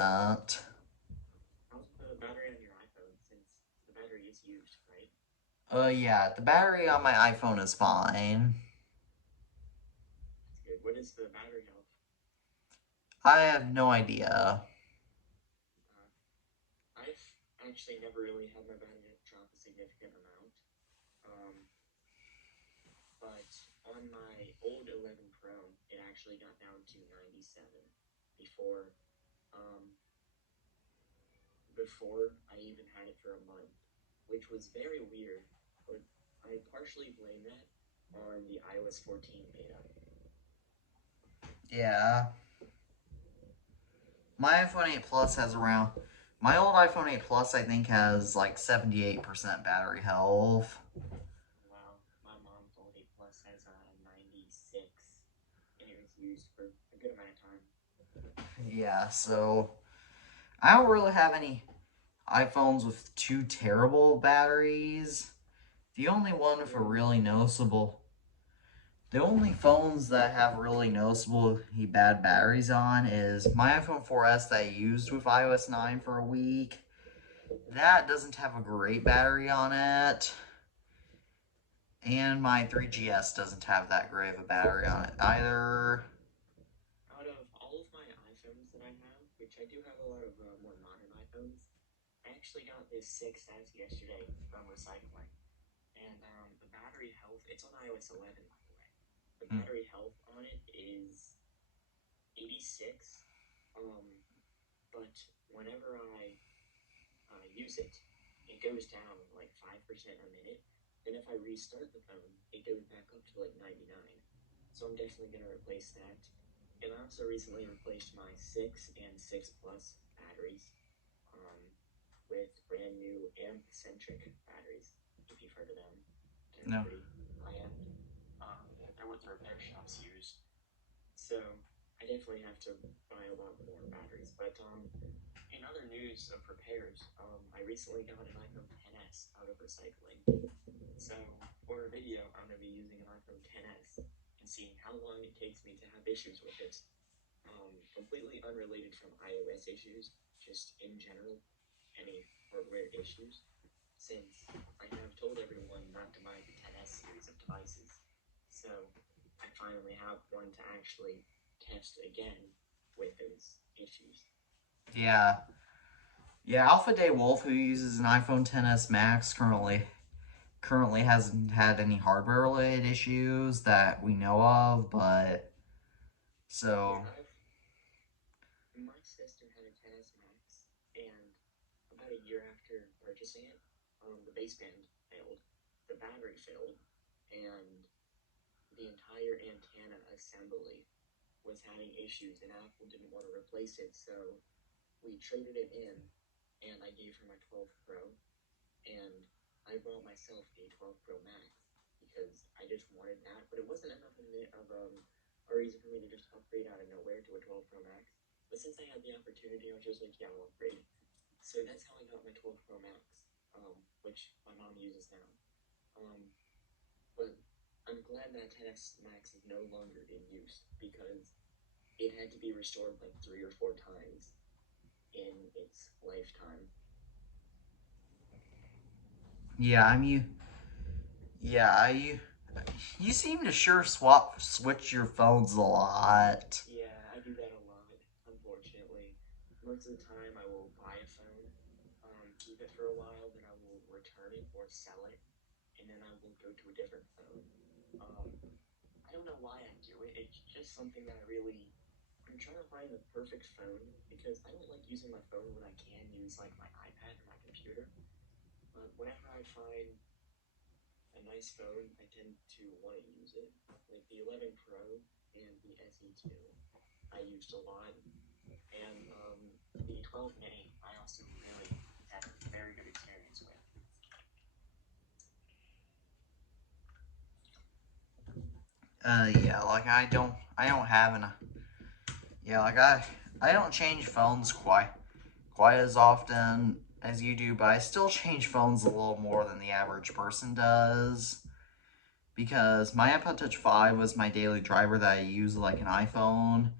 the battery on your iPhone, since the battery is used, right? Yeah, the battery on my iPhone is fine. That's good. What is the battery health? I have no idea. I've actually never really had my battery drop a significant amount. But on my old 11 Pro, it actually got down to 97 before I even had it for a month, which was very weird, but I partially blame that on the iOS 14 beta. Yeah. My iPhone 8 Plus has around. My old iPhone 8 Plus, I think, has like 78% battery health. Wow, my mom's old 8 Plus has 96, and it was used for a good amount of time. Yeah, so I don't really have any iPhones with too terrible batteries. The only one with a really noticeable. The only phones that have really noticeably bad batteries on is my iPhone 4S that I used with iOS 9 for a week. That doesn't have a great battery on it. And my 3GS doesn't have that great of a battery on it either. Out of all of my iPhones that I have, which I do have a lot of more modern iPhones, I actually got this 6S yesterday from recycling. And the battery health, it's on iOS 11, by the way. The battery health on it is 86. But whenever I use it, it goes down like 5% a minute. Then if I restart the phone, it goes back up to like 99. So I'm definitely going to replace that. And I also recently replaced my 6 and 6 Plus batteries with brand new amp-centric batteries, if you've heard of them. They're No. pretty high-end. They're what the repair shops use. So I definitely have to buy a lot more batteries. But in other news of repairs, I recently got an iPhone XS out of recycling. So for a video, I'm going to be using an iPhone XS and seeing how long it takes me to have issues with it. Completely unrelated from iOS issues, just in general, any hardware issues, since I have told everyone not to buy the XS series of devices. So I finally have one to actually test again with those issues. Yeah. Yeah, Alpha Day Wolf, who uses an iPhone XS Max, currently hasn't had any hardware related issues that we know of, but so Yeah, my sister had a 10s Max, and about a year after purchasing it, the baseband failed, the battery failed, and the entire antenna assembly was having issues, and Apple didn't want to replace it, so we traded it in, and I gave her my 12 Pro, and I bought myself a 12 Pro Max because I just wanted that, but it wasn't enough of a reason for me to just upgrade out of nowhere to a 12 Pro Max. But since I had the opportunity, I was just like, yeah, I'll upgrade. So that's how I got my 12 Pro Max, which my mom uses now. But I'm glad that 10s Max is no longer in use because it had to be restored like 3 or 4 times in its lifetime. yeah, you seem to sure switch your phones a lot. Yeah, I do that a lot, unfortunately. Most of the time, I will buy a phone, keep it for a while, then I will return it or sell it, and then I will go to a different phone. Um, I don't know why I do it. It's just something that I'm trying to find the perfect phone because I don't like using my phone when I can use like my iPad or my computer. But whenever I find a nice phone, I tend to want to use it. Like the 11 Pro and the SE2, I used a lot, and the 12 Mini, I also really had a very good experience with. Yeah, like I don't have an, yeah, like I don't change phones quite as often as you do, but I still change phones a little more than the average person does. Because my iPod Touch 5 was my daily driver that I used like an iPhone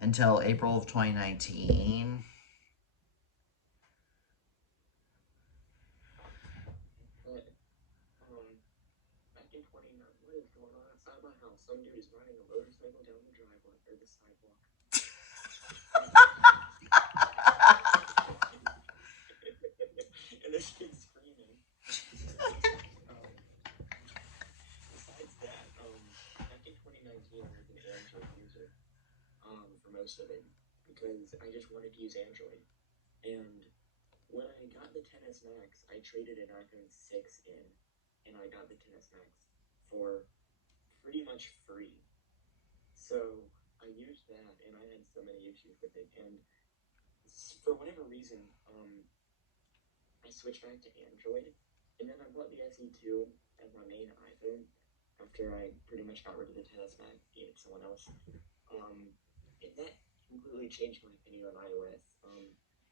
until April of 2019. But back in 29, what is going on outside my house? Some dude is riding a motorcycle down the driveway or the sidewalk. And this kid's screaming. Um, Besides that, back in 2019, I was an Android user for most of it because I just wanted to use Android. And when I got the 10s Max, I traded an iPhone 6 in, and I got the 10s Max for pretty much free. So I used that, and I had so many issues with it. And for whatever reason, I switched back to Android, and then I bought the SE2 as my main iPhone after I pretty much got rid of the 10s Max, gave it to someone else. And that completely changed my opinion on iOS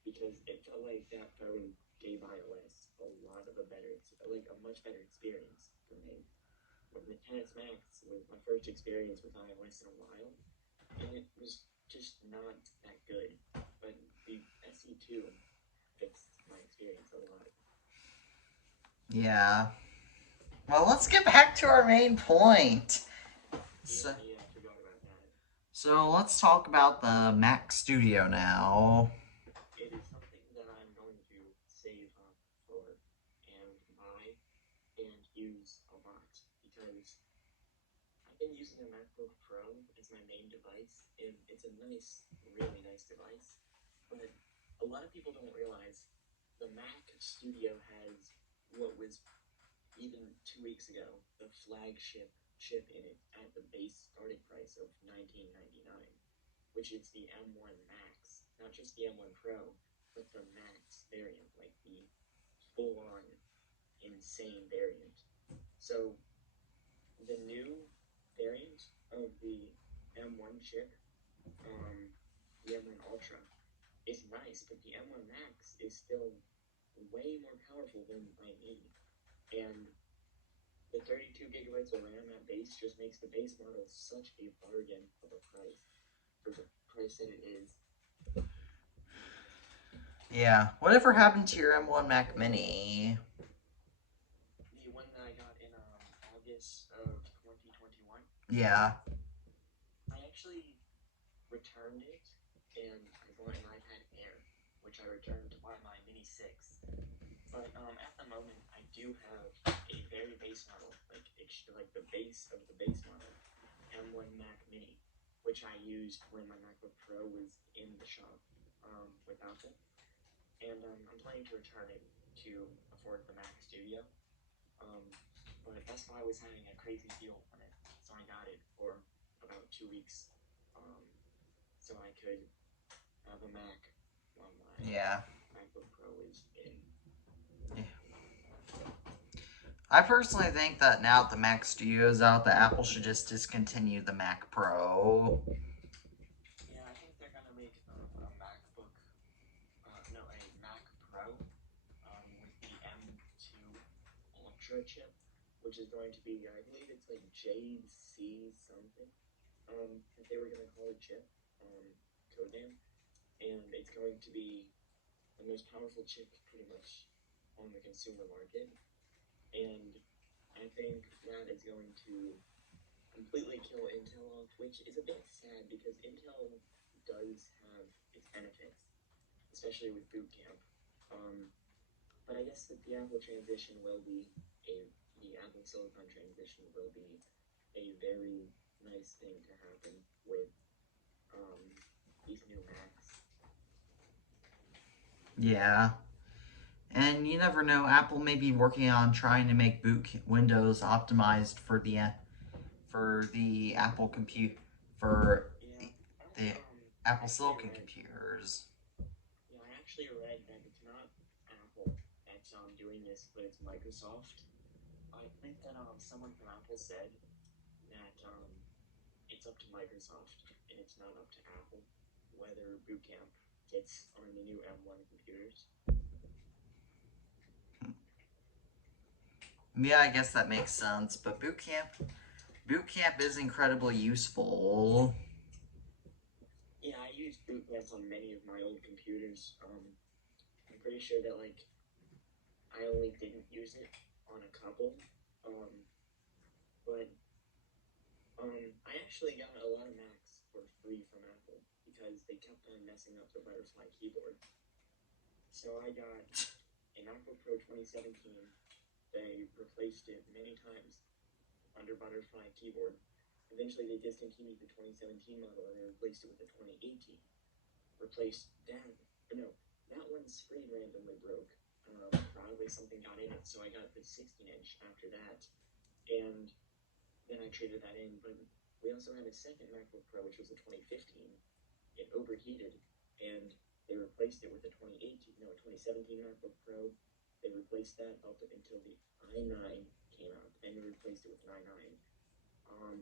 because it felt like that phone gave iOS a lot of a better, like a much better experience for me. When the 10s Max was my first experience with iOS in a while, and it was just not that good. But the SE2 fixed my experience a lot. Yeah. Well, let's get back to our main point. So, Yeah, I forgot about that. so let's talk about the Mac Studio now. It is something that I'm going to save up for and buy and use a lot because I've been using a MacBook Pro as my main device, and it's a nice, really nice device. But a lot of people don't realize the Mac Studio has what was even 2 weeks ago the flagship chip in it at the base starting price of $19.99, which is the M1 Max, not just the M1 Pro, but the Max variant, like the full-on insane variant. So the new variant of the M1 chip, the M1 Ultra, is nice, but the M1 Max is still way more powerful than I need. And the 32 gigabytes of RAM at base just makes the base model such a bargain of a price for the price that it is. Yeah. Whatever happened to your M1 Mac Mini? The one that I got in August of 2021, Yeah. I actually returned it, and I bought an iPad Air, which I returned to buy my mini But at the moment, I do have a very base model, like the base of the base model, M1 Mac Mini, which I used when my MacBook Pro was in the shop with Apple, and I'm planning to return it to afford the Mac Studio. But Best Buy was having a crazy deal on it, so I got it for about 2 weeks, so I could have a Mac while my Yeah. MacBook Pro is in. I personally think that now that the Mac Studio is out, that Apple should just discontinue the Mac Pro. Yeah, I think they're gonna make a MacBook, no, a Mac Pro with the M2 Ultra chip, which is going to be, I believe it's like JC something, that they were gonna call a chip, codename, and it's going to be the most powerful chip pretty much on the consumer market, and I think that is going to completely kill Intel off, which is a bit sad because Intel does have its benefits, especially with Boot Camp. But I guess that the Apple transition will be the Apple Silicon transition will be a very nice thing to happen with these new Macs. Yeah. And you never know, Apple may be working on trying to make Windows optimized for the Apple for the Apple Silicon computers. Yeah, I actually read that it's not Apple that's doing this, but it's Microsoft. I think that someone from Apple said that it's up to Microsoft and it's not up to Apple whether Boot Camp gets on the new M1 computers. Yeah, I guess that makes sense. But Boot Camp is incredibly useful. Yeah, I use Boot Camp on many of my old computers. I'm pretty sure that I only didn't use it on a couple, but I actually got a lot of Macs for free from Apple because they kept on messing up the Butterfly keyboard. So I got a MacBook Pro 2017. They replaced it many times under Butterfly keyboard. Eventually, they discontinued the 2017 model and they replaced it with the 2018. Replaced that. No, that one screen randomly broke. Probably something got in it, so I got the 16-inch after that. And then I traded that in, but we also had a second MacBook Pro, which was a 2015. It overheated, and they replaced it with a 2017 MacBook Pro. They replaced that up until the i9 came out, and they replaced it with an i9.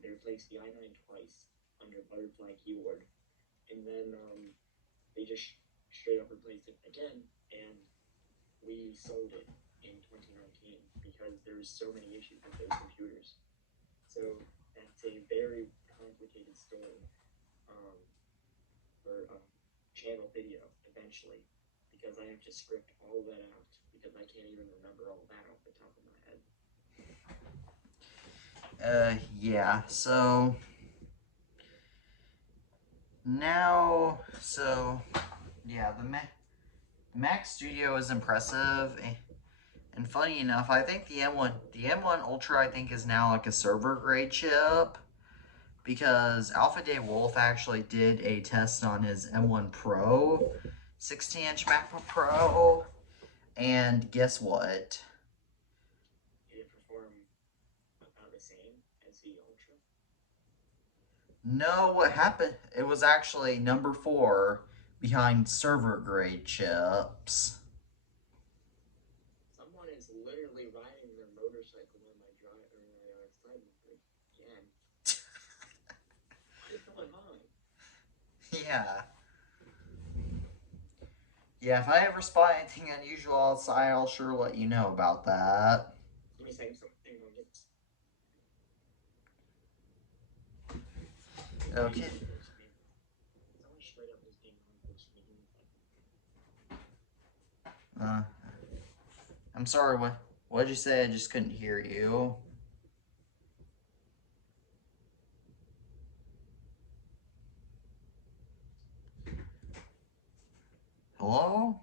They replaced the i9 twice under Butterfly keyboard, and then they just straight up replaced it again, and we sold it in 2019 because there's so many issues with those computers. So that's a very complicated story for a channel video eventually, because I have to script all that out because I can't even remember all that off the top of my head. Yeah, so now, yeah, the Mac Studio is impressive, and funny enough, I think the M1 Ultra, I think, is now like a server grade chip, because Alpha Day Wolf actually did a test on his M1 Pro, 16-inch MacBook Pro, and guess what? Did it perform about the same as the Ultra? No, what happened? It was actually number 4 behind server grade chips. Someone is literally riding their motorcycle on my side again. What is going on? Yeah. Yeah, if I ever spot anything unusual outside, I'll sure let you know about that. Give me a second. Something will get. Okay. Someone straight up was being unforced to me. I'm sorry, what did you say? I just couldn't hear you. Hello?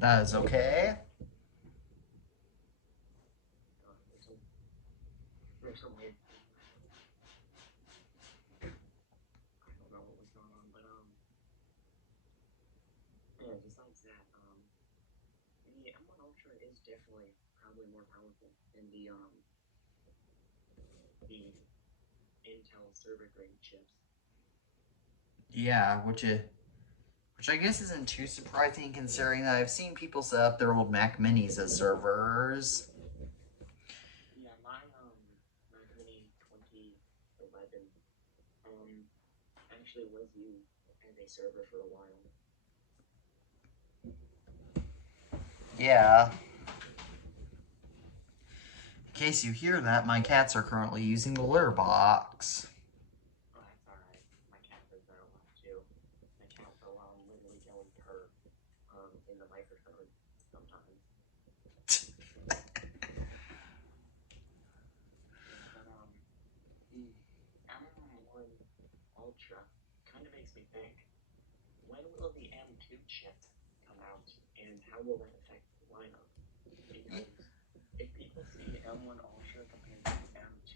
That is okay. There's some weird. I don't know what was going on, but yeah. Besides that, the M1 Ultra is definitely probably more powerful than the Intel server grade chips. Yeah, which I guess isn't too surprising considering that I've seen people set up their old Mac Minis as servers. Yeah, my Mac Mini 2011 actually was used as a server for a while. Yeah. In case you hear that, my cats are currently using the litter box. Oh, that's alright. My cat does that a lot too. My cat will literally go and purr in the microphone sometimes. But the M1 Ultra kind of makes me think, when will the M2 chip come out, and how will that affect the lineup? Because if people see M1 Ultra compared to M2,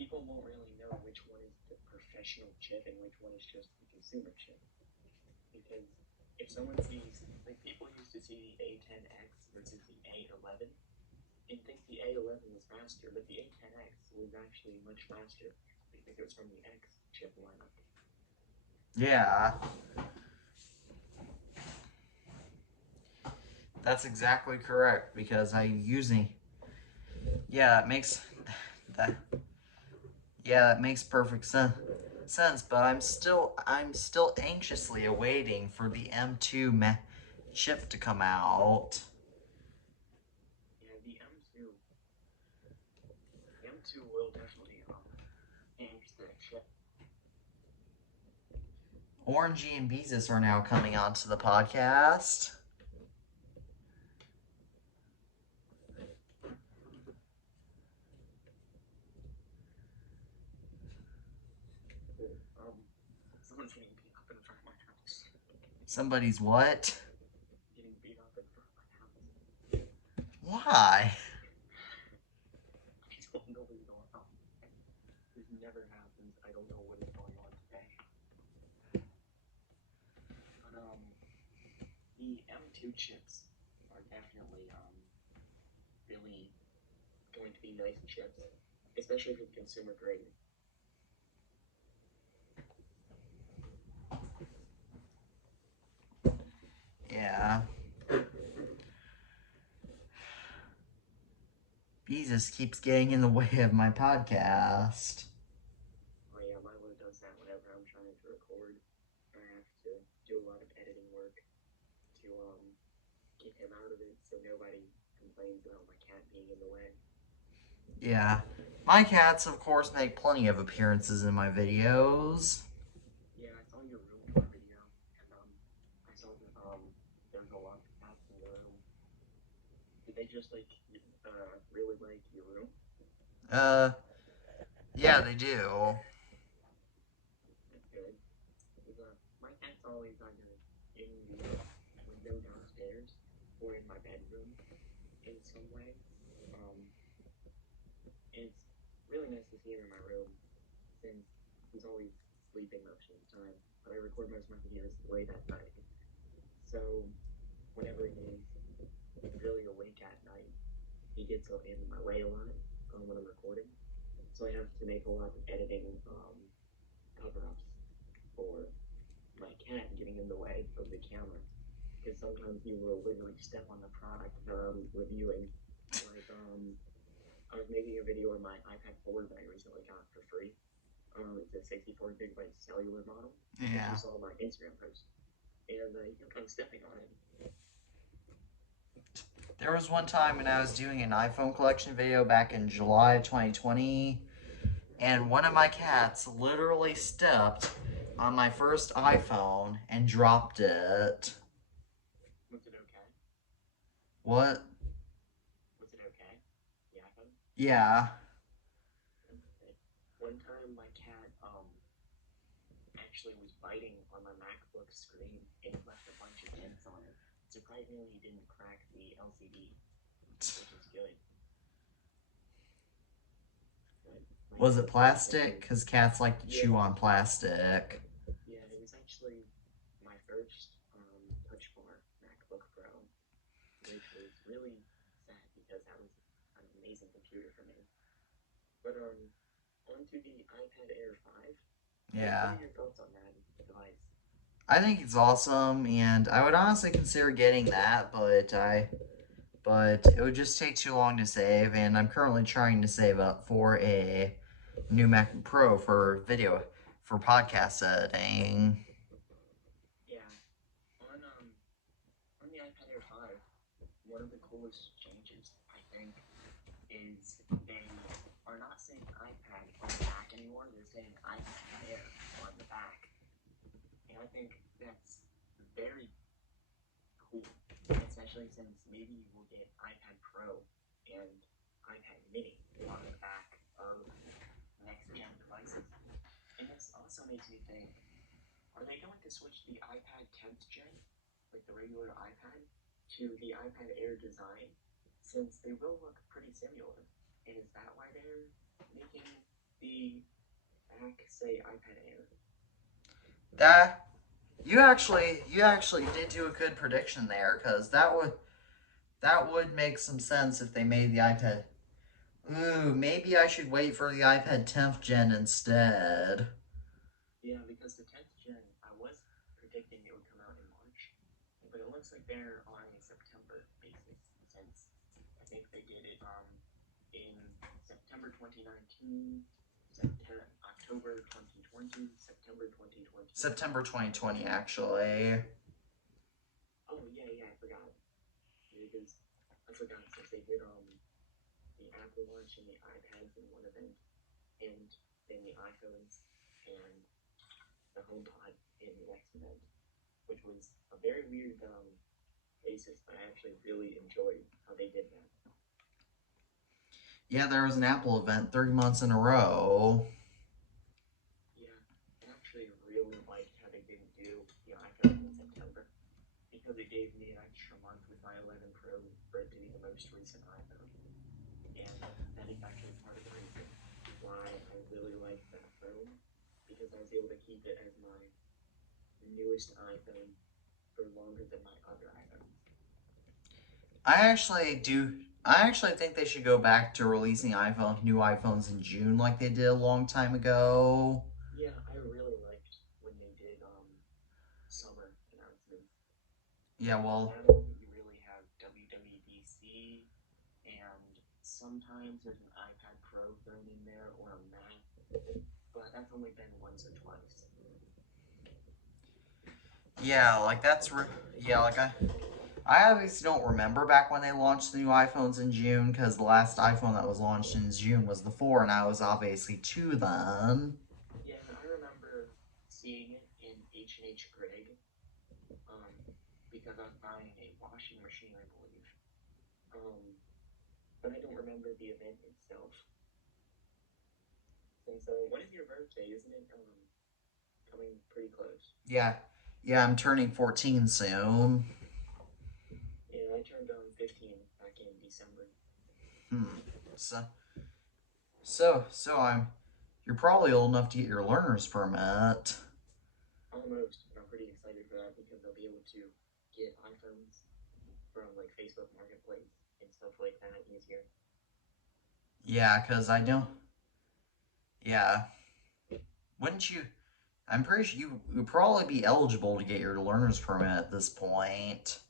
people won't really know which one is the professional chip and which one is just the consumer chip. Because if someone sees, like, people used to see the A10X versus the A11 and think the A11 was faster, but the A10X was actually much faster because it was from the X chip lineup. Yeah. That's exactly correct because I'm using. Yeah, it makes that. Yeah, that makes perfect sense. But I'm still anxiously awaiting for the M2 chip to come out. Yeah, the M2 will definitely change the chip. Orangey and Beezus are now coming onto the podcast. Someone's getting beat up in front of my house. Somebody's what? Getting beat up in front of my house. Why? I don't know what's going on. This never happens. I don't know what is going on today. But the M2 chips are definitely really going to be nice chips, especially for the consumer grade. Yeah. Beezus keeps getting in the way of my podcast. Oh yeah, Milo does that whenever I'm trying to record. I have to do a lot of editing work to get him out of it so nobody complains about my cat being in the way. Yeah. My cats, of course, make plenty of appearances in my videos. Yeah, I saw your room tour video, and I saw that there's a lot of cats in the room. Did they just really like your room? Yeah, they do. That's good. My cat's always either in the window downstairs or in my bedroom in some way. And it's really nice to see him in my room since he's always sleeping most of the time. But I record most of my videos late at night. So whenever he's really awake at night, he gets in my way a lot when I'm recording. So I have to make a lot of editing cover-ups for my cat getting in the way of the camera. Because sometimes he will literally step on the product reviewing. Like, I was making a video on my iPad 4 that I recently got for free. It's a 64 gigabyte cellular model. Yeah. You saw my Instagram post. And he kept on stepping on it. There was one time when I was doing an iPhone collection video back in July of 2020, and one of my cats literally stepped on my first iPhone and dropped it. Was it okay? What? Was it okay? The iPhone? Yeah. One time my cat actually was biting on my MacBook screen and it left a bunch of dents on it. surprisingly didn't crack the LCD, which is good. Was it plastic? Because cats like to chew on plastic. Yeah, it was actually my first Touch Bar MacBook Pro, which was really sad because that was an amazing computer for me. But onto the iPad Air 5. Yeah. What are your thoughts on that device? I think it's awesome, and I would honestly consider getting that, but it would just take too long to save, and I'm currently trying to save up for a new Mac Pro for podcast editing. Yeah, on the iPad Air 5, one of the coolest changes I think is they are not saying iPad on the back anymore. They're saying iPad Air on the back, and I think that's very cool, especially since maybe we'll get iPad Pro and iPad Mini on the back of next-gen devices. And this also makes me think, are they going to switch the iPad 10th gen, like the regular iPad, to the iPad Air design, since they will look pretty similar? And is that why they're making the back say iPad Air? That you actually did do a good prediction there, because that would make some sense if they made the iPad. Ooh, maybe I should wait for the iPad 10th gen instead. Yeah, because the 10th gen, I was predicting it would come out in March, but it looks like they're on a September basis, since I think they did it in September 2019, October 2020, September 2020. September 2020, actually. Oh yeah, I forgot. Because I forgot since they did the Apple Watch and the iPads in one event, and then the iPhones and the HomePod in the next event, which was a very weird basis, but I actually really enjoyed how they did that. Yeah, there was an Apple event 3 months in a row. Yeah, I actually really liked how they didn't do the iPhone in September, because it gave me an extra month with my 11 Pro for it to be the most recent iPhone. And that is actually part of the reason why I really liked that phone, because I was able to keep it as my newest iPhone for longer than my other iPhones. I actually think they should go back to releasing new iPhones in June like they did a long time ago. Yeah, I really liked when they did summer announcements. Yeah, well, Now you really have WWDC, and sometimes there's an iPad Pro thrown in there or a Mac, but that's only been once or twice. yeah, like I obviously don't remember back when they launched the new iPhones in June, because the last iPhone that was launched in June was the 4, and I was obviously 2 then. Yeah, I remember seeing it in H&H Greg, because I was buying a washing machine, I believe. But I don't remember the event itself. And so, when is your birthday? Isn't it coming pretty close? Yeah, I'm turning 14 soon. Yeah, I turned 15 back in December. You're probably old enough to get your learner's permit. Almost, but I'm pretty excited for that because I'll be able to get iPhones from like Facebook Marketplace and stuff like that easier. Yeah, because I don't. Yeah. Wouldn't you? I'm pretty sure you would probably be eligible to get your learner's permit at this point.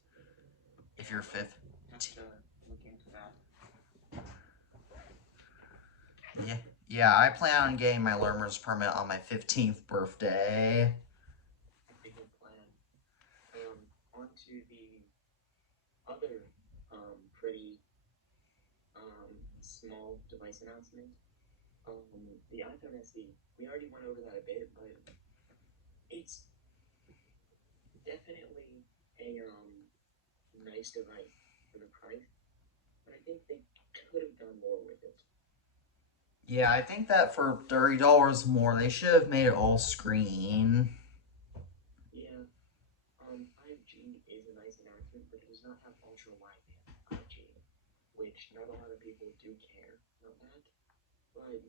If you're 15. Have to look into that. Yeah, I plan on getting my learner's permit on my 15th birthday. That's a good plan. On to the other pretty small device announcement. The iPhone SE. We already went over that a bit, but it's definitely a nice device for the price. But I think they could have done more with it. Yeah, I think that for $30 more, they should have made it all screen. Yeah, 5G is a nice announcement, but which not a lot of people do care about that, but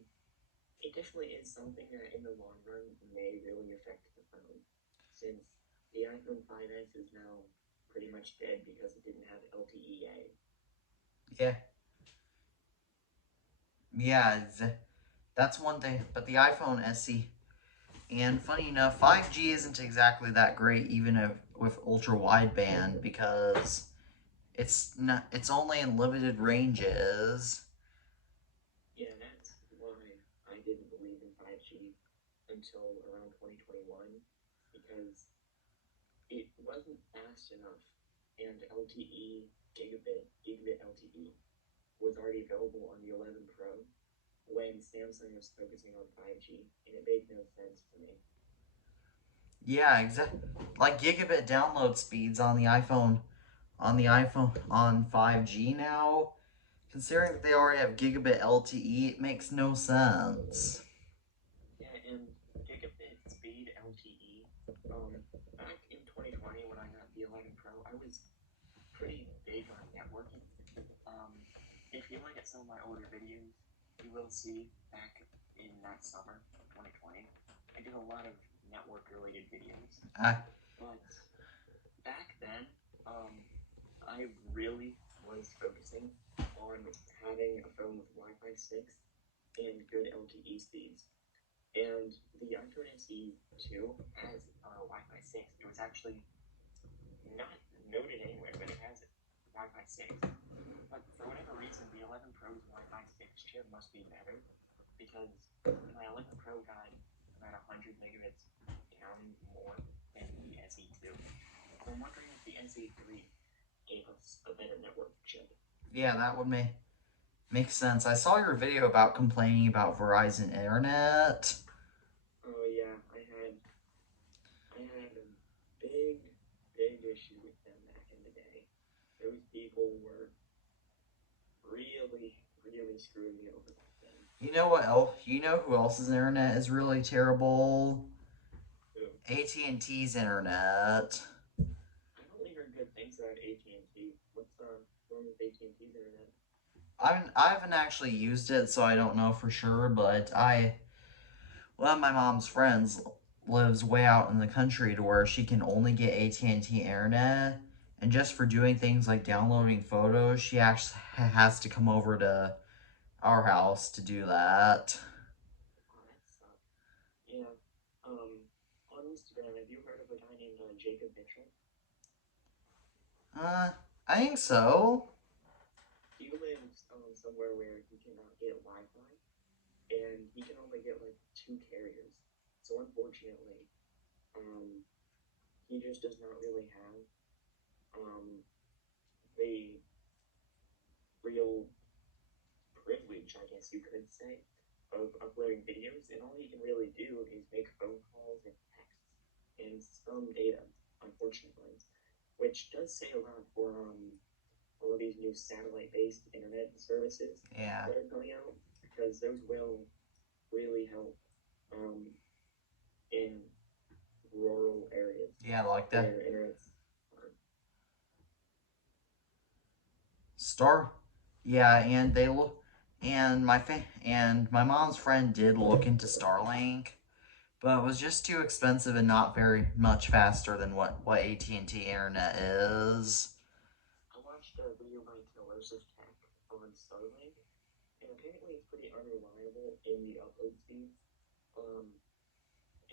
it definitely is something that in the long run may really affect the phone, since the iPhone 5S is now pretty much dead because it didn't have LTE-A. Yeah. Yeah, that's one thing. But the iPhone SE, and funny enough, 5G isn't exactly that great even with ultra wideband because it's only in limited ranges. Yeah, that's why I didn't believe in 5G until around 2021, because it wasn't fast enough, and LTE, gigabit LTE, was already available on the 11 Pro when Samsung was focusing on 5G, and it made no sense to me. Yeah, exactly. Like gigabit download speeds on the iPhone on 5G now. Considering that they already have gigabit LTE, it makes no sense. Yeah, and gigabit speed LTE, back in 2020 when I got the 11 Pro, I was pretty big on networking. If you look at some of my older videos, you will see back in that summer, 2020, I did a lot of network-related videos. I, But back then, I really was focusing on having a phone with Wi-Fi 6 and good LTE speeds. And the iPhone SE 2 has Wi-Fi 6. It was actually not noted anywhere, but it has Wi-Fi 6. But for whatever reason, the 11 Pro's Wi-Fi 6 chip must be better, because my 11 Pro got about 100 megabits down more than the SE2. So I'm wondering if the SE3 gave us a better network chip. yeah, that would make sense. I saw your video about complaining about Verizon Internet. Oh yeah, I had a big issue with them back in the day. Those people were really screwing me over back then. You know what else? You know who else's internet is really terrible? Who? AT&T's internet. I've only heard good things about AT&T. What's wrong with AT&T's internet? I haven't actually used it, so I don't know for sure. But one of my mom's friends lives way out in the country to where she can only get AT&T internet, and just for doing things like downloading photos, she actually has to come over to our house to do that. Oh, that sucks. Yeah. On Instagram, have you heard of a guy named Jacob Mitchell? Uh, I think so. He lives somewhere where he cannot get Wi-Fi, and he can only get like 2 carriers. So unfortunately, um, he just does not really have um, the real privilege, I guess you could say, of uploading videos, and all he can really do is make phone calls and texts and some data, unfortunately, which does say a lot for all of these new satellite-based internet services Yeah. that are coming out, because those will really help in rural areas Yeah, like that. where internet's Star. Yeah, and they look. And my mom's friend did look into Starlink, but it was just too expensive and not very much faster than what AT&T internet is. I watched a video by Coercive Tech on Starlink, and apparently it's pretty unreliable in the upload speeds.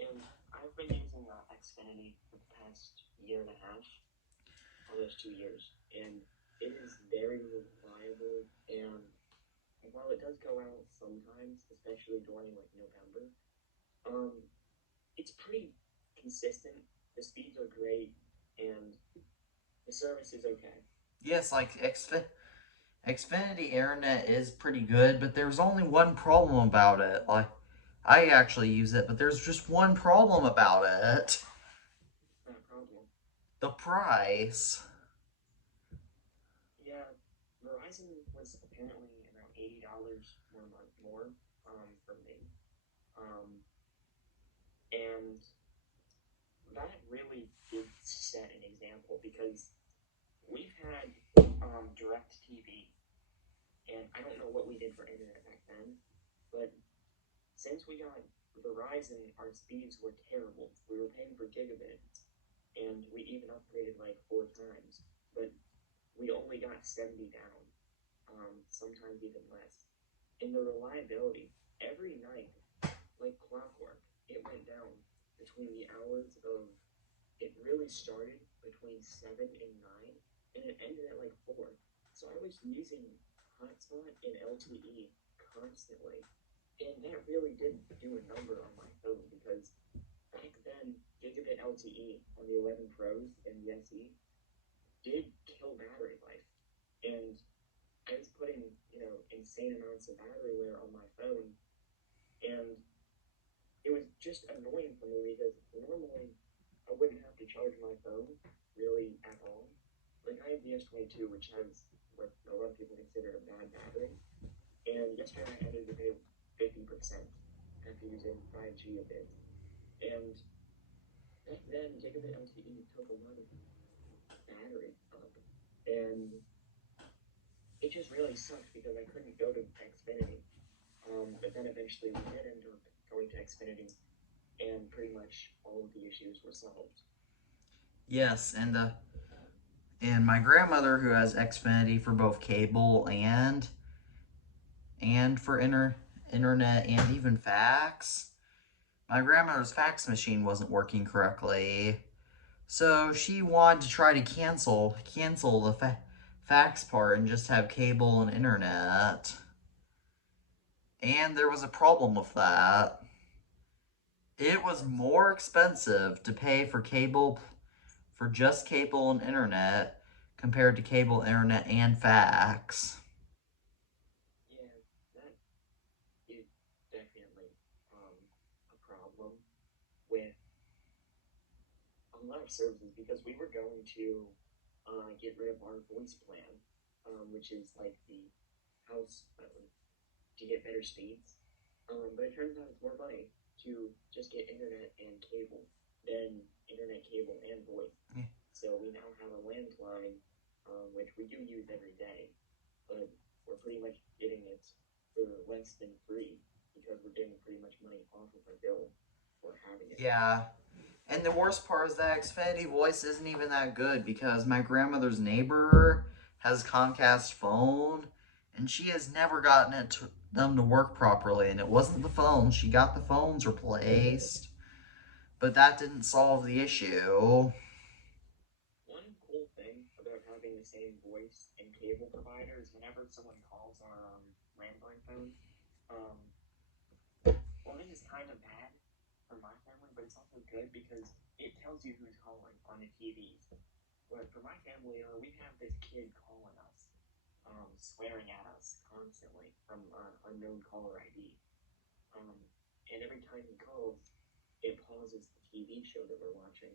And I've been using Xfinity for the past year and a half, almost 2 years, and it is very reliable. And while it does go out sometimes, especially during like November, it's pretty consistent. The speeds are great, and the service is okay. Yes, like Xfinity internet is pretty good, but there's only one problem about it. Like, I actually use it, but there's just one problem about it. Not a problem. The price. Yeah, Verizon was apparently around $80 more for me, and that really did set an example, because we've had Direct TV And I don't know what we did for internet back then, but since we got Verizon, our speeds were terrible. We were paying for gigabit, and we even upgraded like 4 times, but we only got 70 down, sometimes even less. And the reliability, every night, like clockwork, it went down between the hours of, it really started between 7 and 9, and it ended at like 4. So I was using hotspot and LTE constantly, and that really did do a number on my phone because back then, gigabit LTE on the 11 Pros and the SE did kill battery life. And I was putting, insane amounts of battery wear on my phone, and it was just annoying for me because normally I wouldn't have to charge my phone really at all. Like I have the S22, which has what a lot of people consider a bad battery, and yesterday I ended the day 50% after using 5G a bit. And back then, gigabit LTE took a lot of battery up, and it just really sucked because I couldn't go to Xfinity. But then eventually we did end up going to Xfinity, and pretty much all of the issues were solved. Yes, and my grandmother who has Xfinity for both cable and for internet and even fax. My grandmother's fax machine wasn't working correctly, so she wanted to try to cancel the fax part and just have cable and internet. And there was a problem with that. It was more expensive to pay for just cable and internet compared to cable, internet, and fax. Yeah, that is definitely a problem with a lot of services because we were going to get rid of our voice plan, which is like the house phone, to get better speeds. But it turns out it's more money to just get internet and cable than internet, cable, and voice. Yeah. So we now have a landline, which we do use every day, but we're pretty much getting it for less than free because we're getting pretty much money off of our bill for having it. Yeah. And the worst part is that Xfinity Voice isn't even that good because my grandmother's neighbor has Comcast phone and she has never gotten them to work properly. And it wasn't the phone. She got the phones replaced, but that didn't solve the issue. One cool thing about having the same voice and cable provider is whenever someone calls our landline phone, um, well, this is kind of bad for my family, but it's also good because it tells you who's calling on the TVs. But for my family, we have this kid calling us, swearing at us constantly from unknown caller ID. Um, and every time he calls, it pauses the TV show that we're watching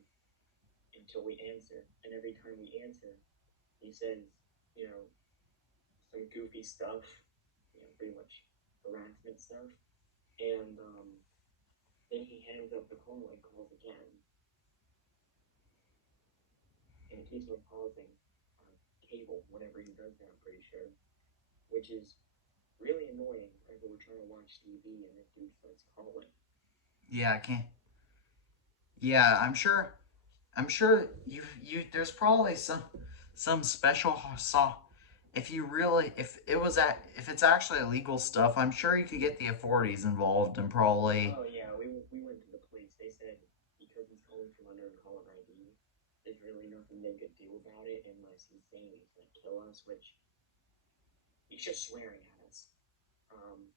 until we answer. And every time we answer, he says, you know, some goofy stuff, pretty much harassment stuff. And then he hangs up the call and calls again. And it keeps on pausing cable whenever he does that, I'm pretty sure. Which is really annoying whenever we're trying to watch TV and this dude starts calling. Yeah, I can't. Yeah, I'm sure you there's probably some special if it's actually illegal stuff, I'm sure you could get the authorities involved and probably. Oh yeah, we went to the police. They said because he's calling from unknown caller ID, there's really nothing they could do about it unless he's saying he's gonna kill us, which he's just swearing at us. Um,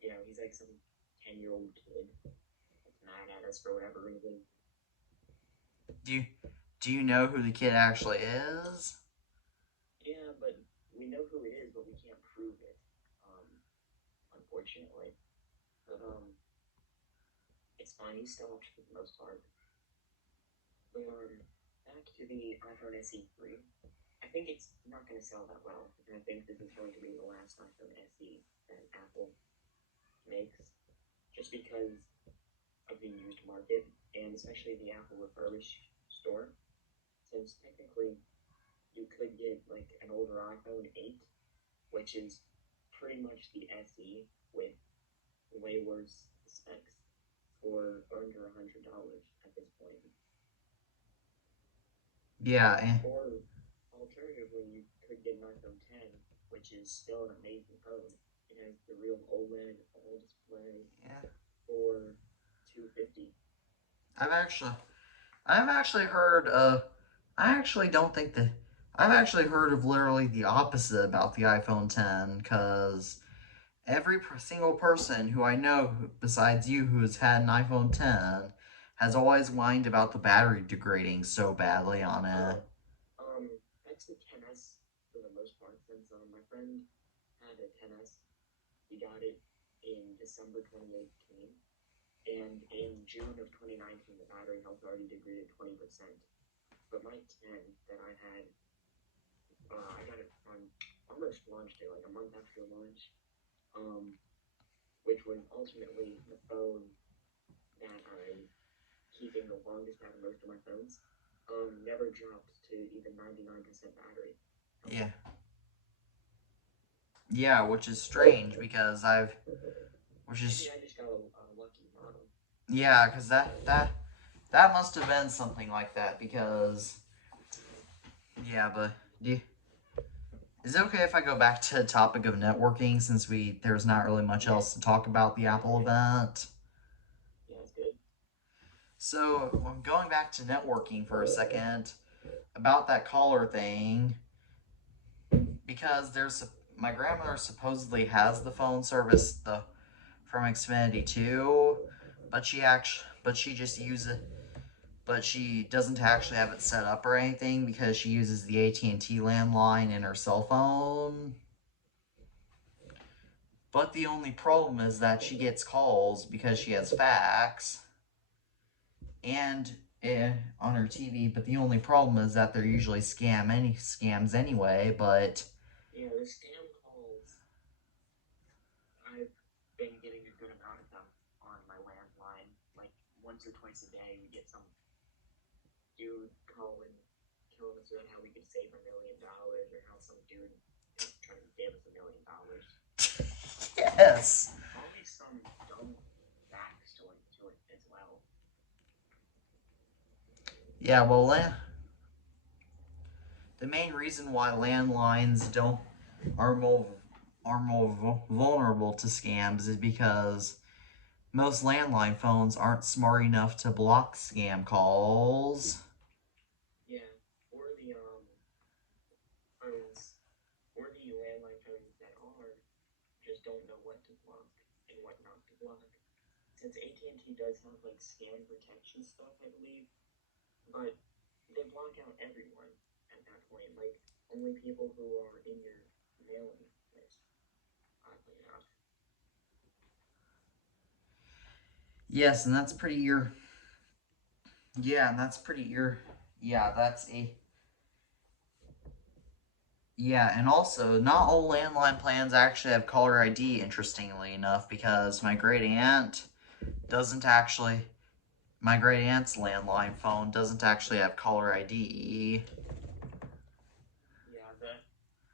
he's like some 10-year-old kid that's mad at us for whatever reason. Do you know who the kid actually is? Yeah, but we know who it is, but we can't prove it. Unfortunately, but it's fine. He's still for the most part. But back to the iPhone SE 3. I think it's not going to sell that well, and I think this is going to be the last iPhone SE that Apple makes, just because of the used market, and especially the Apple refurbished store, since technically you could get like an older iPhone 8 which is pretty much the SE with way worse specs for under $100 at this point. Yeah, Or alternatively, you could get an iPhone 10, which is still an amazing phone. It has the real OLED all display yeah. for $250. I've actually heard of. I actually don't think that. I've actually heard of literally the opposite about the iPhone 10, because every single person who I know, besides you, who has had an iPhone 10, has always whined about the battery degrading so badly on it. That's the 10s for the most part, since my friend had a 10s. He got it in December 2018, and in June of 2019, the battery health already degraded 20%. But my 10 that I had, I got it on almost launch day, like a month after launch, which was ultimately the phone that I'm keeping the longest out of most of my phones, never dropped to even 99% battery. Yeah. Yeah, which is strange because which is, Maybe I just got a lucky model. yeah, because that must have been something like that because, yeah, but is it okay if I go back to the topic of networking since there's not really much else to talk about the Apple event? Yeah, it's good. So, I'm going back to networking for a second about that caller thing, because my grandmother supposedly has the phone service from Xfinity 2, but she just uses but she doesn't actually have it set up or anything because she uses the AT&T landline in her cell phone. But the only problem is that she gets calls because she has fax and on her TV. But the only problem is that they're usually scams anyway. But yeah, the scam calls, I've been getting a good amount of them on my landline. Like once or twice a day, we get some dude calling, telling us about how we could save $1 million, or how some dude is trying to give us $1 million. yes. Always some dumb backstory to it as well. Yeah, well, the main reason why landlines don't are more vulnerable to scams is because most landline phones aren't smart enough to block scam calls. Yeah, or the phones, or the landline phones that are just don't know what to block and what not to block. Since AT&T does have like scam protection stuff, I believe, but they block out everyone at that point. Like only people who are in your mailing list, oddly enough. Yes, and that's pretty ear. Yeah, and that's pretty ear. Yeah, that's a. Yeah, and also, not all landline plans actually have caller ID, interestingly enough, because doesn't actually. My great aunt's landline phone doesn't actually have caller ID. Yeah, the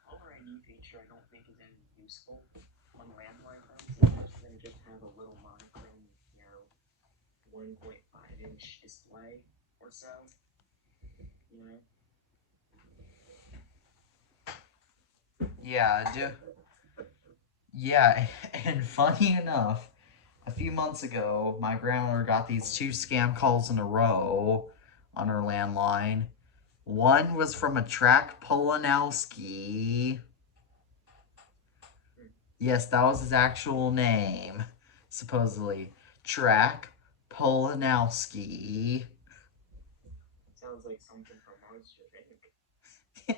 caller ID feature I don't think is any useful on landline phones, unless they just have a little monochrome, 1.5-inch display or so, you know? Yeah, I do. Yeah, and funny enough, a few months ago, my grandmother got these two scam calls in a row on her landline. One was from a Track Polanowski. Yes, that was his actual name, supposedly. Track Polanowski. Sounds like something from Monster Inc.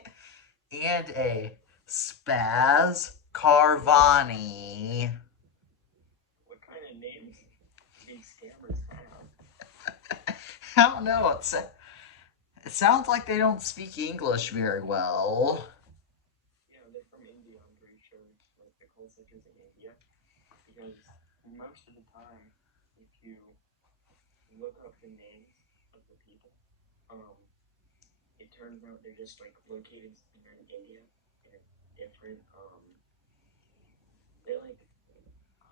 And a Spaz Carvani. What kind of names do these scammers have? I don't know. It sounds like they don't speak English very well. Yeah, they're from India, I'm pretty sure. Like the call centers in India. Because most of the time, if you look up the names of the people, um, it turns out they're just like located in India in a different they're like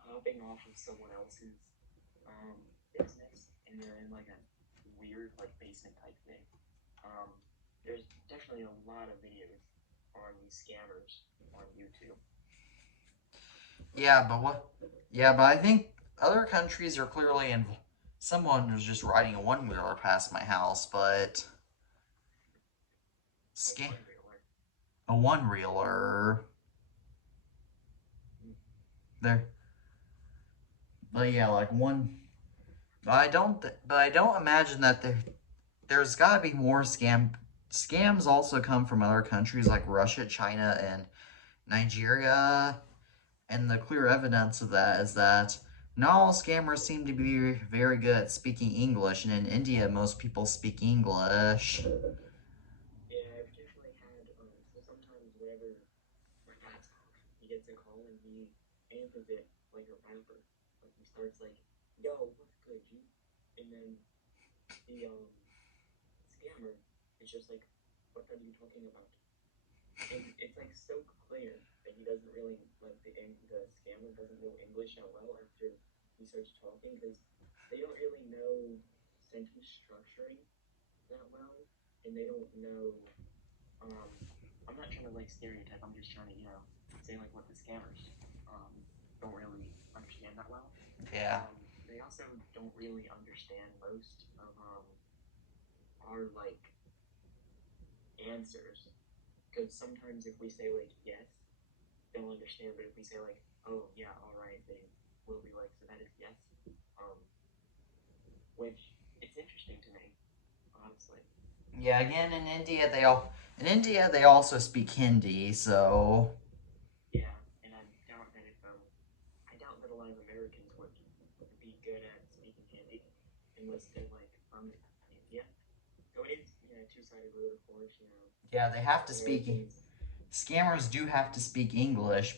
hopping off of someone else's business, and they're in like a weird like basement type thing. Um, there's definitely a lot of videos on these scammers on YouTube. Yeah, but what? Yeah, but I think other countries are clearly in. Someone was just riding a one-wheeler past my house, but scam a one-reeler. There, but yeah, like one. But I don't imagine that there's got to be more scams. Also come from other countries like Russia, China, and Nigeria. And the clear evidence of that is that not all scammers seem to be very good at speaking English, and in India, most people speak English. Yeah, I've definitely had. So sometimes whenever my hat's off, he gets a call and he answers it like a rapper. Like he starts like, "Yo, what's good, G?" And then the scammer is just like, "What are you talking about?" And it's like so clear that he doesn't really like the scammer doesn't know English that well after he starts talking because they don't really know sentence structuring that well, and they don't know. Um, I'm not trying to like stereotype. I'm just trying to say like what the scammers don't really understand that well. Yeah. They also don't really understand most of our like answers because sometimes if we say like yes, they'll understand, but if we say like oh yeah, all right, they will be like so that is yes, um, which it's interesting to me, honestly. Yeah. Again, in India they also speak Hindi, so Yeah, and I doubt that a lot of Americans would be good at speaking Hindi unless they're like from India. So it is two-sided road, of course. yeah, they have to speak. Americans. Scammers do have to speak English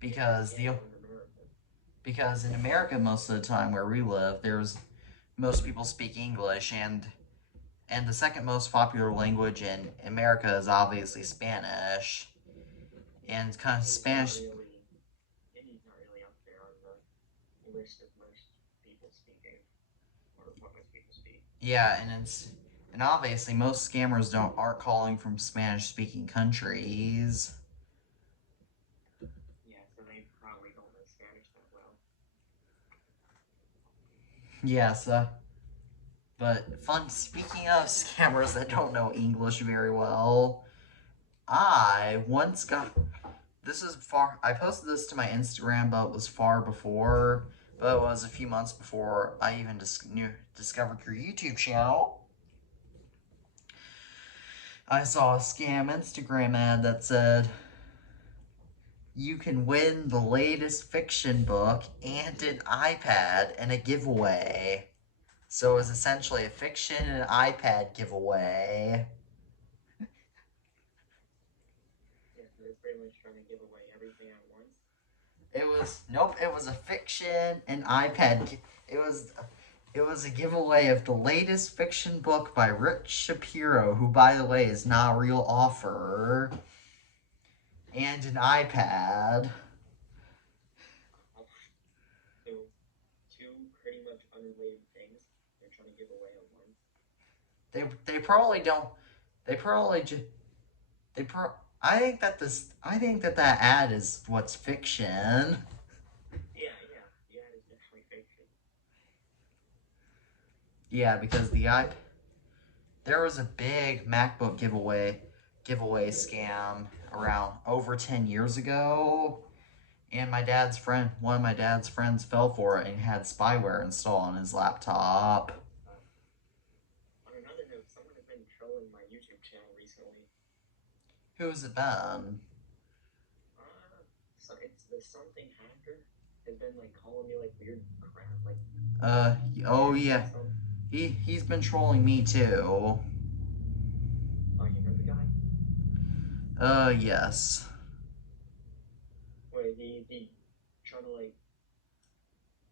because Yeah, the in America. because in America most of the time where we live, there's most people speak English, and the second most popular language in America is obviously Spanish, and kind of Spanish. Hindi's not really up there on the list of most people speaking or what most people speak. Yeah, and obviously most scammers aren't calling from Spanish speaking countries. Yeah, so they probably don't know Spanish that well. Yes, but fun. Speaking of scammers that don't know English very well, I once got. This is far. I posted this to my Instagram, but it was far before. But it was a few months before I even discovered your YouTube channel. I saw a scam Instagram ad that said you can win the latest fiction book and an iPad in a giveaway. So it was essentially a fiction and an iPad giveaway. Yeah, so they're pretty much trying to give away everything at once. It was a fiction and iPad. It was a giveaway of the latest fiction book by Rich Shapiro, who by the way is not a real author, and an iPad. So two pretty much unrelated things they're trying to give away at once. They probably don't. They probably just they pro. I think that that ad is what's fiction. Yeah, it's definitely fiction. Yeah, because there was a big MacBook giveaway scam around over 10 years ago, and one of my dad's friends fell for it and had spyware installed on his laptop. On another note, someone has been trolling my YouTube channel recently. Who's it been? So it's the something hacker has been like calling me like weird crap, like Oh yeah, he's been trolling me too. Oh, you know the guy? Yes. Where he trying to like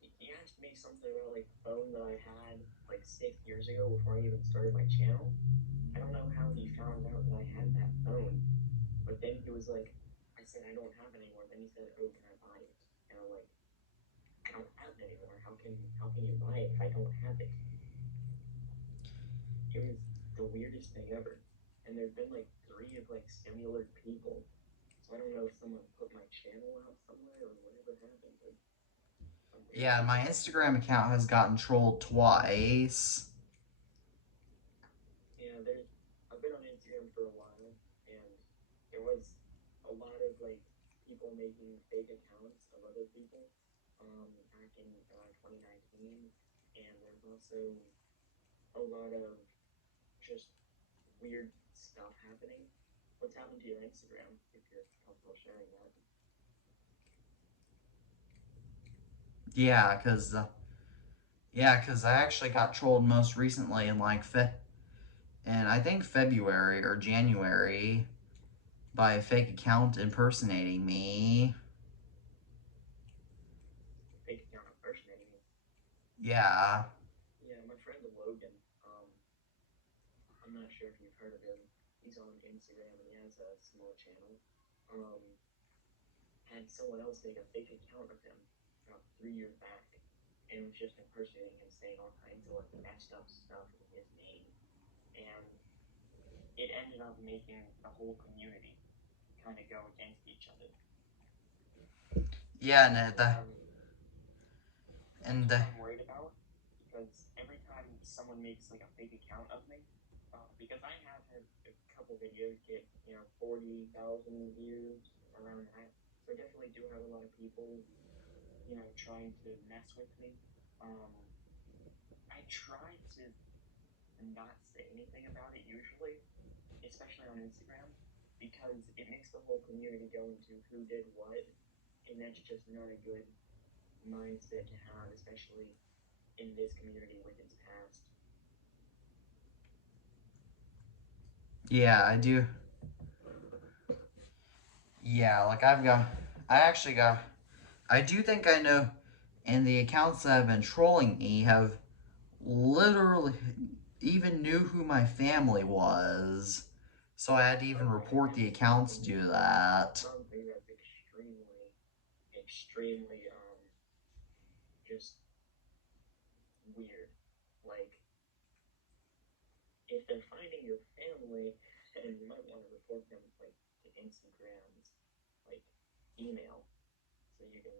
he asked me something about like a phone that I had like 6 years ago before I even started my channel. I don't know how he found out that I had that phone, but then he was like, I said I don't have it anymore. Then he said, oh, can I And I'm like, I don't have it anymore. How can you buy it if I don't have it? It was the weirdest thing ever. And there's been like three of like similar people. So I don't know if someone put my channel out somewhere or whatever happened, but some weird Yeah, my people got it. Instagram account has gotten trolled twice. Yeah, there's I've been on Instagram for a while, and there was a lot of like people making fake accounts of other people back in 2019, and there's also a lot of just weird stuff happening. What's happened to your Instagram, if you're comfortable sharing that? Yeah, cause I actually got trolled most recently in and I think February or January by a fake account impersonating me. Fake account impersonating me. Yeah. Yeah, my friend Logan, I'm not sure if you've heard of him. He's on Instagram and he has a small channel. Um, had someone else make a fake account of him about 3 years back, and was just impersonating him, saying all kinds of like messed up stuff in his name, and it ended up making the whole community kind of go against each other. Yeah, That's and what I'm. That's and what I'm worried about, because every time someone makes like a fake account of me, because I have had a couple videos get 40,000 views around that, so I definitely do have a lot of people trying to mess with me. Um, I try to not say anything about it usually, especially on Instagram, because it makes the whole community go into who did what, and that's just not a good mindset to have, especially in this community with its past. yeah, I do. Yeah, like I actually got, I do think I know, and the accounts that have been trolling me have literally even knew who my family was. So I had to even Okay, report the that's accounts to do that. something that's extremely just weird. Like, if they're finding your family, and you might want to report them like to Instagram's like email, so you can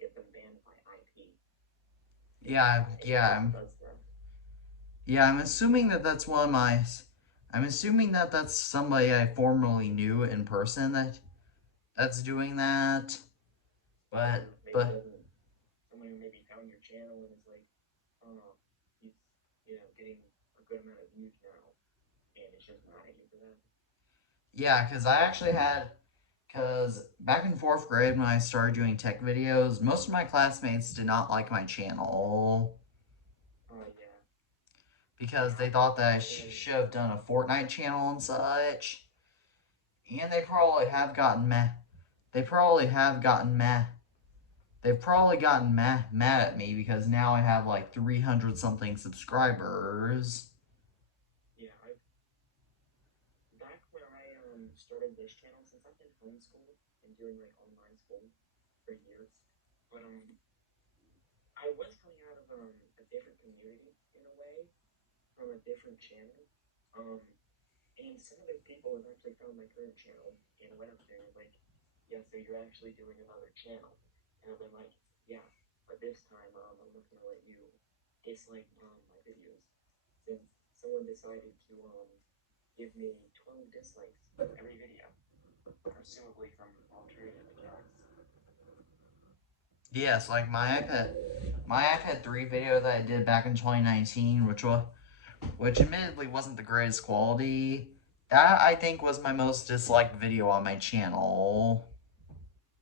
get them banned by IP. Yeah, Anyone yeah, who does that. yeah. I'm assuming that that's one of my. I'm assuming that that's somebody I formerly knew in person that's doing that. Someone But who maybe but doesn't, someone who maybe found your channel and is like, oh, he's getting a good amount of views now, and it's just mad at you for that. yeah, because back in fourth grade when I started doing tech videos, most of my classmates did not like my channel Yeah, because yeah. they thought that I I've been should have done a Fortnite channel and such. And they probably have gotten mad. They probably have gotten mad. They've probably gotten mad at me because now I have like 300 something subscribers. yeah. I Back when I started this channel, since I've been homeschooled and doing like online school for years, but I was coming out of a different community in a way from a different channel. Um, and some of those people have actually found my current channel and went up there and was like, yeah, so you're actually doing another channel. And I've been like, yeah, but this time I'm not gonna let you dislike my videos, since someone decided to give me 12 dislikes every video, presumably from alternative accounts. Yes, like my iPad 3 video that I did back in 2019, which admittedly wasn't the greatest quality. That I think was my most disliked video on my channel.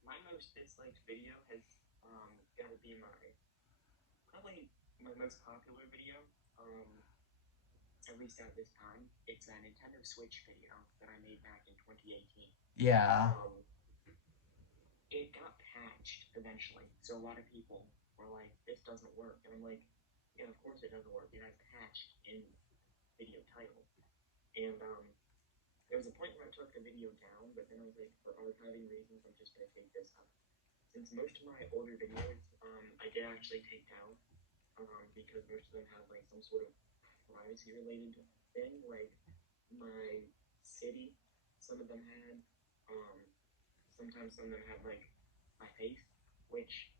My most disliked video has got to be probably my most popular video. At least at this time, it's a Nintendo Switch video that I made back in 2018. Yeah. Um, it got patched eventually, so a lot of people were like, "This doesn't work," and I'm like, "Yeah, of course it doesn't work. It has patched in video title." And there was a point where I took the video down, but then I was like, for archiving reasons, I'm just gonna take this up. since most of my older videos, I did actually take down, because most of them have like some sort of privacy related thing, like my city. Some of them had, um, sometimes some of them have like my face, which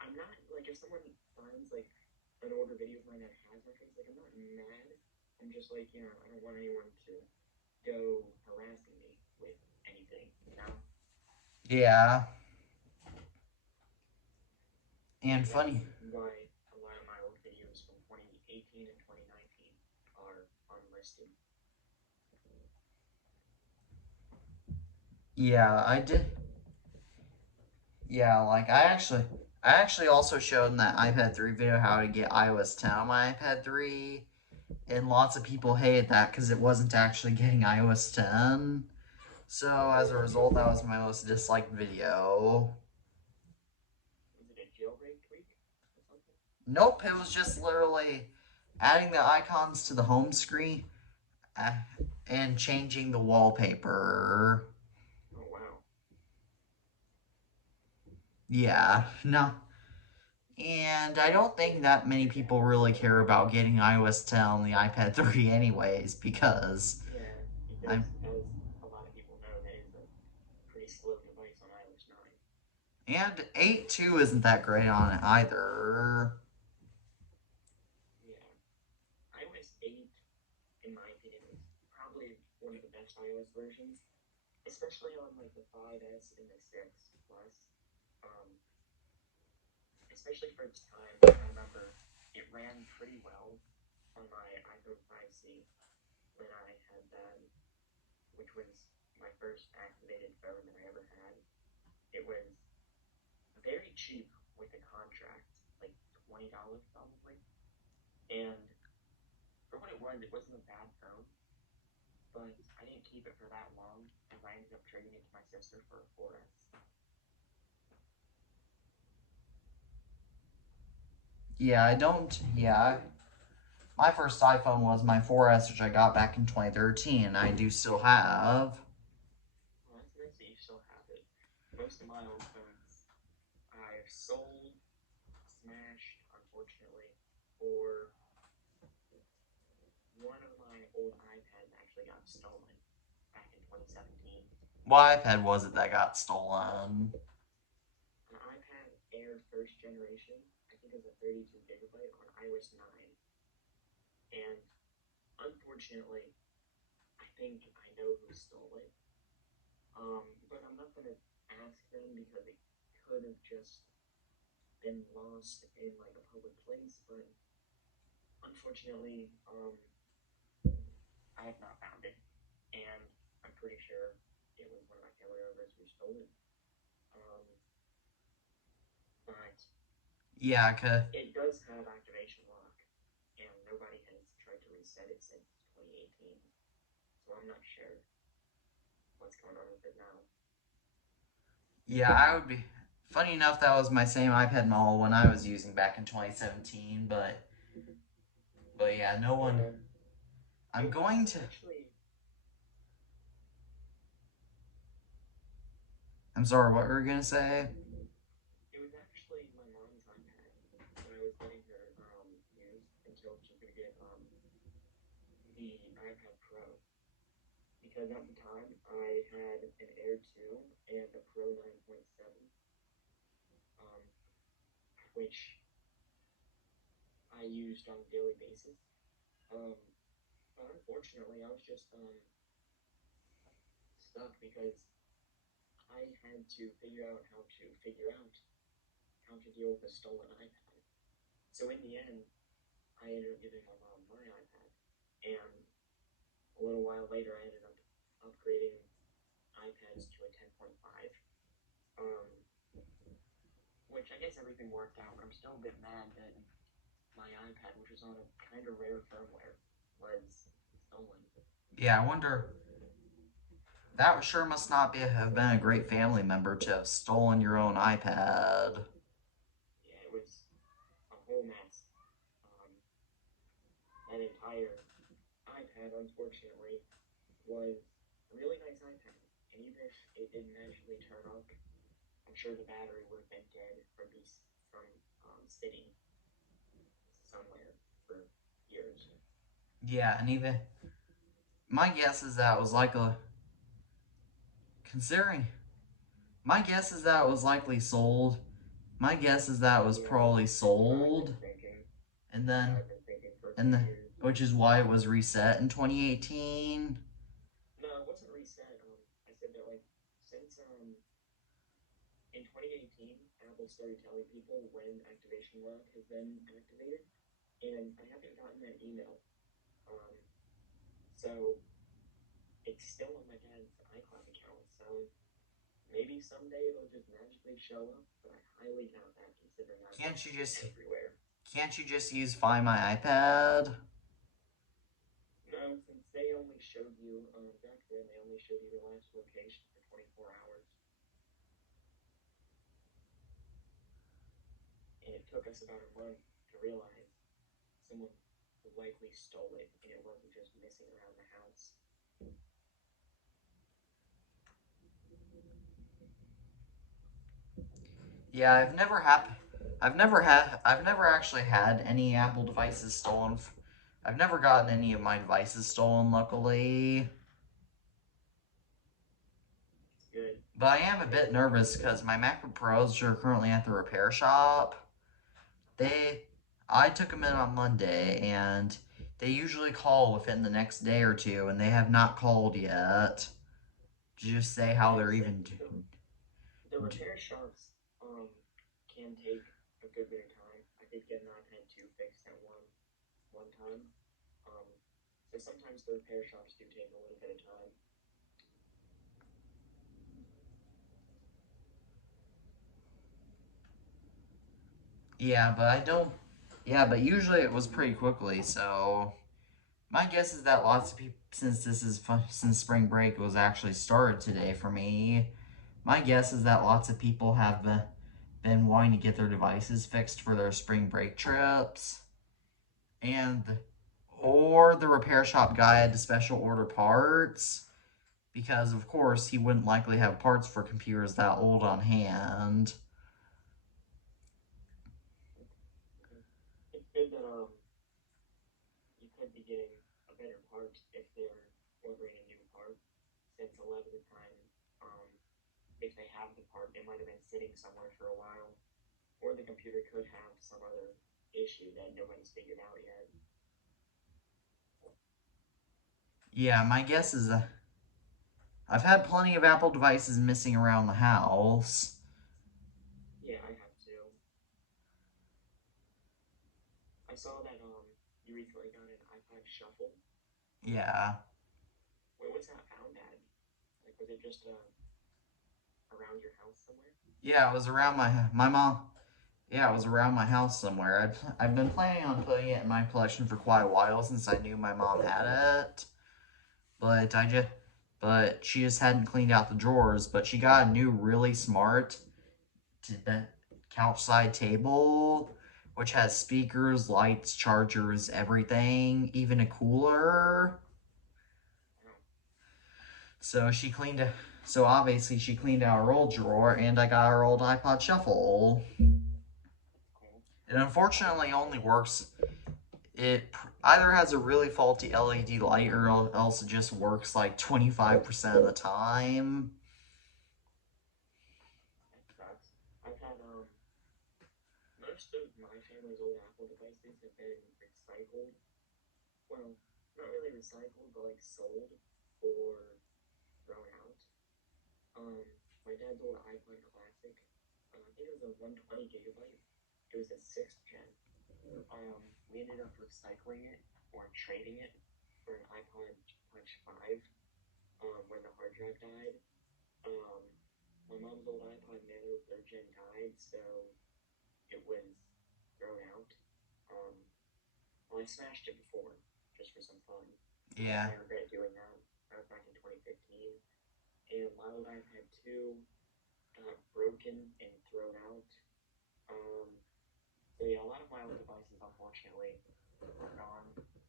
I'm not like if someone finds like an older video of mine that has my face, like I'm not mad. I'm just like I don't want anyone to go harassing me with anything. Yeah. And And that's funny. why a lot of my old videos from 2018 and 2019 are unlisted. Yeah, I did. Yeah, like I actually also showed in that iPad 3 video how to get iOS 10 on my iPad 3, and lots of people hated that because it wasn't actually getting iOS 10. So as a result, that was my most disliked video. Is it a jailbreak tweak or something? Nope, it was just literally adding the icons to the home screen uh, and changing the wallpaper. Oh wow. Yeah, no. And I don't think that many people really care about getting iOS 10 on the iPad 3 anyways, because Yeah, I'm because as a lot of people know, that is a pretty slow device on iOS 9. and 8.2 isn't that great on it either. Yeah, iOS 8, in my opinion, is probably one of the best iOS versions, especially on like the 5S and the 6 Plus. Um, Especially for its time, I remember it ran pretty well on my iPhone 5C when I had that, which was my first activated phone that I ever had. It was very cheap with a contract, like $20 probably. And for what it wasn't a bad phone, but I didn't keep it for that long as I ended up trading it to my sister for a 4S. Yeah, I don't. Yeah, my first iPhone was my 4S, which I got back in 2013, and I do still have. Well, that's nice that you still have it. Most of my old phones I've sold, smashed, unfortunately, or one of my old iPads actually got stolen back in 2017. What iPad was it that got stolen? An iPad Air first generation, I think it was a 32 gigabyte on iOS 9. And unfortunately, I think I know who stole it. But I'm not going to ask them because it could have just been lost in like a public place. But unfortunately, I have not found it. And I'm pretty sure it was one of my family members who stole it. Um, but Yeah, cause it does have activation lock, and nobody has tried to reset it since 2018. So I'm not sure what's going on with it now. yeah, I would be. Funny enough, that was my same iPad model when I was using back in 2017, but yeah, no one. Yeah, I'm it going was to. actually I'm sorry, what were you gonna say? my mom's iPad that I was letting her use until she could get the iPad Pro, because at the time I had an Air 2 and a Pro 9.7, um, which I used on a daily basis. Um, but unfortunately, I was just stuck because I had to figure out how to deal with a stolen iPad. So in the end, I ended up giving my mom my iPad, and a little while later, I ended up upgrading iPads to a 10.5, um, which I guess everything worked out. But I'm still a bit mad that my iPad, which was on a kind of rare firmware, was stolen. Yeah, I wonder. That sure must not have been a great family member to have stolen your own iPad. Yeah, it was a whole mess. Um, that entire iPad, unfortunately, was a really nice iPad, and even if it didn't actually turn up I'm sure the battery would have been dead from sitting somewhere for years. Yeah, and even my guess is that it was like a considering. My guess is that it was likely sold. My guess is that it was probably sold, and then and the which is why it was reset in 2018. No, it wasn't reset. I said that like since in 2018, Apple started telling people when activation lock has been activated, and I haven't gotten that email. Um, so it's still on my dad's iCloud account. So maybe someday it'll just magically show up, but I highly doubt that considering I'm everywhere. Can't you just use Find My iPad? No, since they only showed you back then, they only showed you the last location for 24 hours. And it took us about a month to realize someone likely stole it and it wasn't just missing around the house. Yeah, I've never actually had any Apple devices stolen. I've never gotten any of my devices stolen, luckily. Good. But I am a bit nervous because my MacBook Pros are currently at the repair shop. I took them in on Monday, and they usually call within the next day or two, and they have not called yet to just say how they're even doing. The repair shops can take a good bit of time. I did get an iPad 2 fixed at one time. So sometimes the repair shops do take a little bit of time. Yeah, but I don't. Yeah, but usually it was pretty quickly. So my guess is that lots of people, since spring break was actually started today for me, my guess is that lots of people have been wanting to get their devices fixed for their spring break trips, and or the repair shop guy had to special order parts because of course he wouldn't likely have parts for computers that old on hand. It's good that you could be getting a better part if they're ordering a new part, since a lot of the time, if they have the part, it might have been sitting somewhere for a while, or the computer could have some other issue that nobody's figured out yet. Yeah, my guess is I've had plenty of Apple devices missing around the house. Yeah, I have too. I saw that you recently got an iPod Shuffle. Yeah. Where was that found at? Like, was it just around your house somewhere? Yeah, it was around my mom. Yeah, it was around my house somewhere. I've been planning on putting it in my collection for quite a while since I knew my mom had it. But she just hadn't cleaned out the drawers. But she got a new really smart couch side table, which has speakers, lights, chargers, everything, even a cooler. So she cleaned it. So obviously she cleaned out her old drawer, and I got her old iPod Shuffle. It unfortunately only works. It either has a really faulty LED light, or else it just works like 25% of the time. That sucks. I've had most of my family's old Apple devices have been recycled. Well, not really recycled, but like sold or thrown out. My dad's old iPod Classic, I think it was a 120 gigabyte. It was a sixth gen. We ended up recycling it or trading it for an iPod Touch 5 when the hard drive died. Um, my mom's old iPod Nano 3rd gen died, so it was thrown out. Um, well, I smashed it before, just for some fun. Yeah. I regret doing that. That was back in 2015. And my old iPad 2 got broken and thrown out. So yeah, a lot of my old devices, unfortunately, are gone.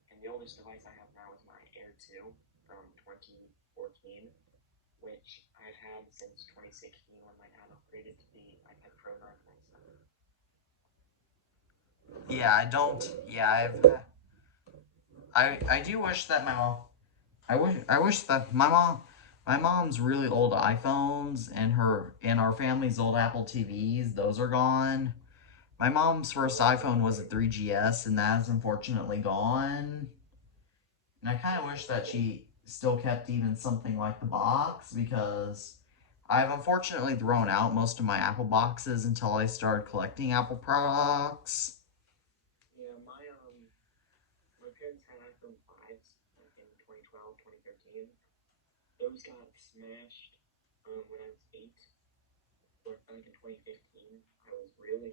And the oldest device I have now is my Air 2 from 2014. which I've had since 2016 when my dad upgraded to the iPad Pro 9.7. Yeah, I don't. Yeah, I do wish that my mom. I wish that my mom's really old iPhones and our family's old Apple TVs. Those are gone. My mom's first iPhone was a 3GS, and that is unfortunately gone. And I kind of wish that she still kept even something like the box, because I've unfortunately thrown out most of my Apple boxes until I started collecting Apple products. Yeah, my parents had iPhone 5s like in 2012, 2013. Those got smashed when I was 8, or back in 2015. I was really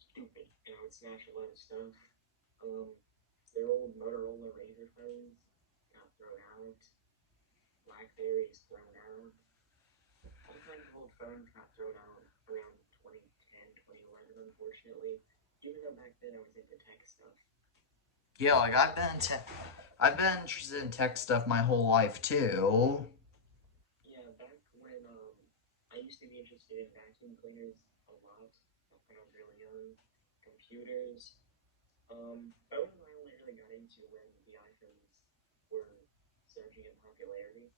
stupid, and I would smash a lot of stuff. Um, their old Motorola Razr phones got thrown out. Blackberries thrown out. All kinds of old phones got thrown out around 2010, 2011, unfortunately. Even though back then I was into tech stuff. Yeah, like I've been interested in tech stuff my whole life too. Yeah, back when I used to be interested in vacuum cleaners a lot. Back when I was really young. Computers. Phones I only really got into when the iPhones were surging in popularity.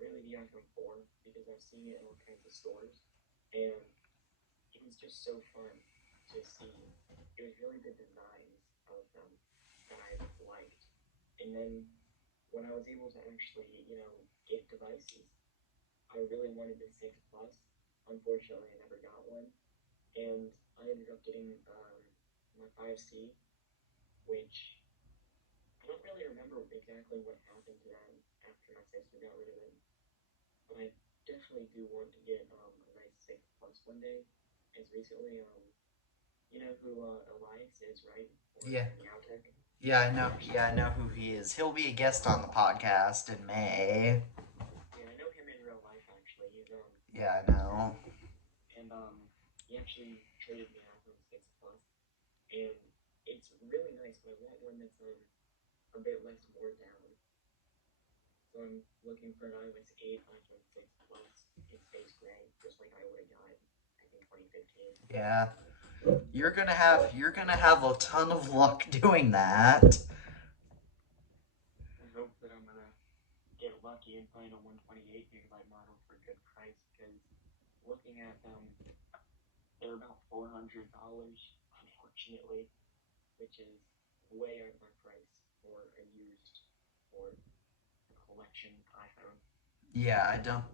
Really the iPhone 4, because I've seen it in all kinds of stores. And it was just so fun to see. It was really the designs of them that I liked. And then when I was able to actually, get devices, I really wanted the 6 Plus. Unfortunately, I never got one. And I ended up getting my 5C, which I don't really remember exactly what happened to them after my sister got rid of it. But I definitely do want to get a nice 6 Plus one day. As recently, you know who Elias is, right? Or Yeah. Meowtech. Yeah, I know. Yeah, I know who he is. He'll be a guest on the podcast in May. Yeah, I know him in real life actually. He's Yeah, I know. and he actually traded me an iPhone 6 Plus, and it's really nice. But I want one that's a bit less worn down. So I'm looking for an iOS 8 iPhone 6 Plus in space gray, just like I would have got back in 2015. Yeah. You're gonna have a ton of luck doing that. I hope that I'm gonna get lucky and find a 128 gigabyte model for a good price, because looking at them, they're about $400, unfortunately, which is way out of my price for a used or a collection iPhone. Yeah, I don't.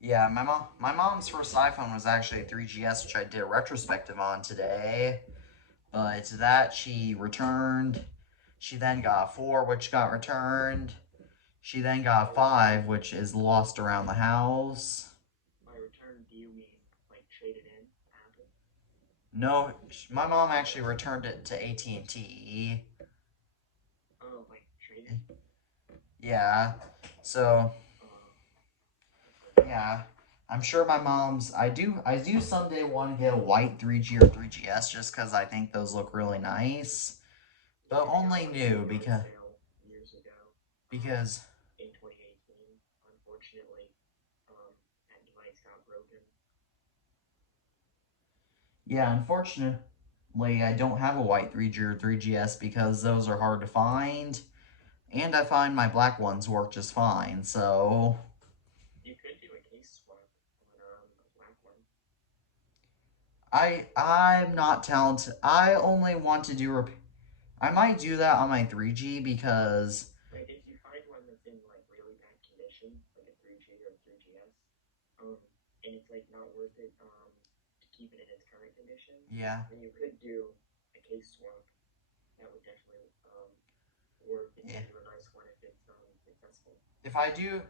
Yeah, my mom's first iPhone was actually a 3GS, which I did a retrospective on today. But that she returned. She then got a 4, which got returned. She then got a 5, which is lost around the house. By return, do you mean like traded in Apple? No, my mom actually returned it to AT&T. Oh, like traded? Yeah, so Uh, yeah, I'm sure my mom's. I do someday want to get a white 3G or 3GS, just because I think those look really nice. But only new years ago, because in 2018, unfortunately, that device got broken. yeah, unfortunately I don't have a white 3G or 3GS because those are hard to find, and I find my black ones work just fine. So You could do a case swap on a black one. I'm not talented. I only want to do I might do that on my 3G because Like if you find one that's in like really bad condition, like a 3G or a 3GS, and it's like not worth it to keep it in its current condition, yeah. then you could do a case swap. That would definitely work and Yeah. give you a nice one if it's successful. If I do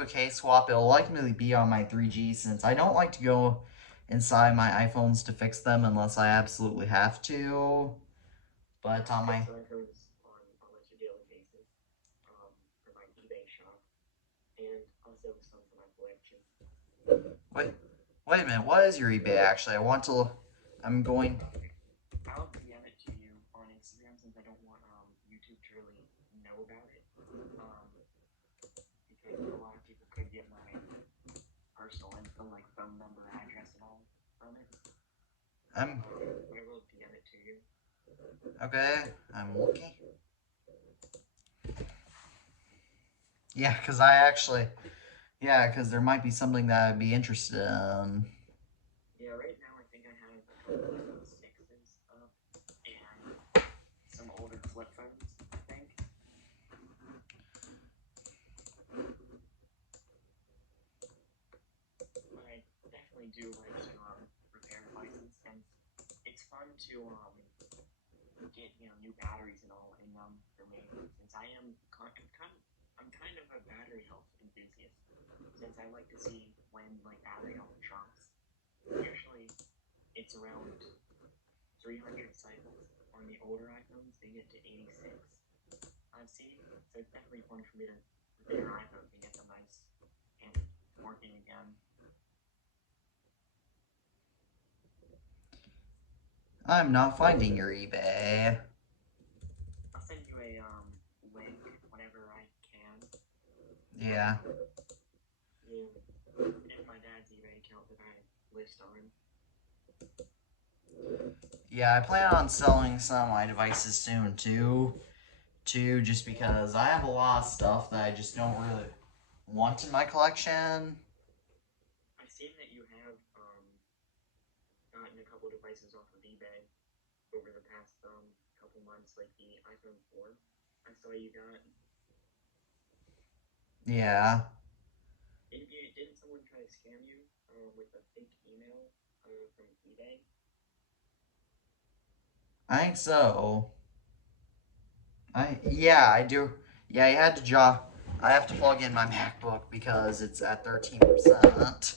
a case swap, it'll likely be on my 3G, since I don't like to go inside my iPhones to fix them unless I absolutely have to. But on my iPhones on like a daily basis for my eBay shop, and also some for my collection. wait a minute, what is your eBay actually? I'm going. I'll DM it to you on Instagram, since I don't want YouTube to really know about it. think a lot of people could get my personal info, like phone number, address, and all from it. I will DM it to you. Okay, I'm looking. Yeah, because I actually, yeah, because there might be something that I'd be interested in. Yeah, right now I think I have a couple of sixes up and some older flip phones, I think. But I definitely do like to repair devices, and it's fun to get new batteries and all in them for me, since I'm kind of a battery health enthusiast, since I like to see when like battery health drops. Usually it's around 300 cycles. On the older iPhones, they get to 86. I've seen, so it's definitely fun for me to repair iPhones and get them nice and working again. I'm not finding your eBay. I'll send you a link whenever I can. Yeah. In my dad's eBay account that I list on. Yeah, I plan on selling some of my devices soon too. Just because I have a lot of stuff that I just don't really want in my collection. I've seen that you have gotten a couple devices off of eBay over the past couple months, like the iPhone 4. I saw you got. Yeah. Didn't someone try to scam you with a fake email from eBay? I think so. Yeah, I do. Yeah, you had to I have to plug in my MacBook because it's at 13%. Mine's at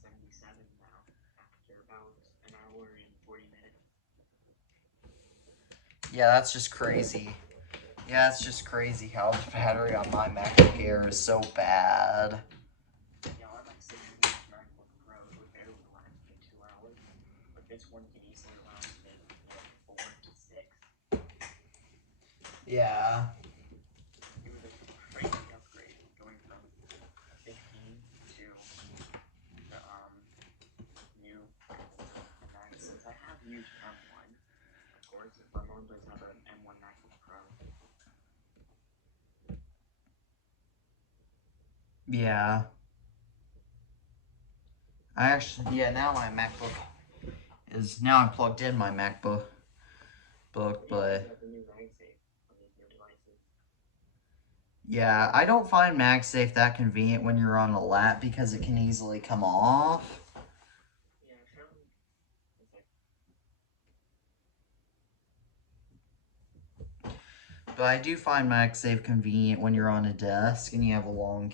77 now after about an hour and 40 minutes. Yeah, that's just crazy. Yeah, it's just crazy how the battery on my MacBook Air is so bad. Yeah, on my 16th MacBook Pro, it would barely last me 2 hours, but this one can easily last me 4 to 6. Yeah. It was a crazy upgrade going from 15 to the new. And then since I have used M1, of course, my mom does have an M1 MacBook Pro. Yeah. Now my MacBook now I'm plugged in my MacBook, but The new MagSafe on these new devices. yeah, I don't find MagSafe that convenient when you're on a lap because it can easily come off. Yeah, I found. But I do find MagSafe convenient when you're on a desk and you have a long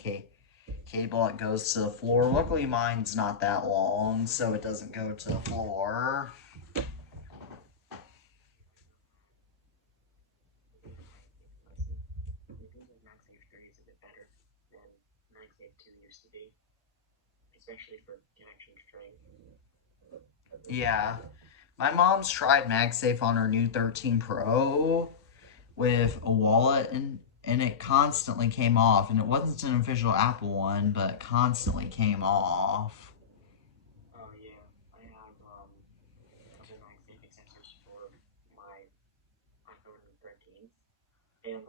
cable that goes to the floor. Luckily, mine's not that long, so it doesn't go to the floor. MagSafe 3 is a bit better than MagSafe 2 used to be, especially for connection strength. Yeah. My mom's tried MagSafe on her new 13 Pro with a wallet, and it constantly came off. And it wasn't an official Apple one, but it constantly came off. Oh yeah, I have a couple MagSafe accessories for my iPhone 13, and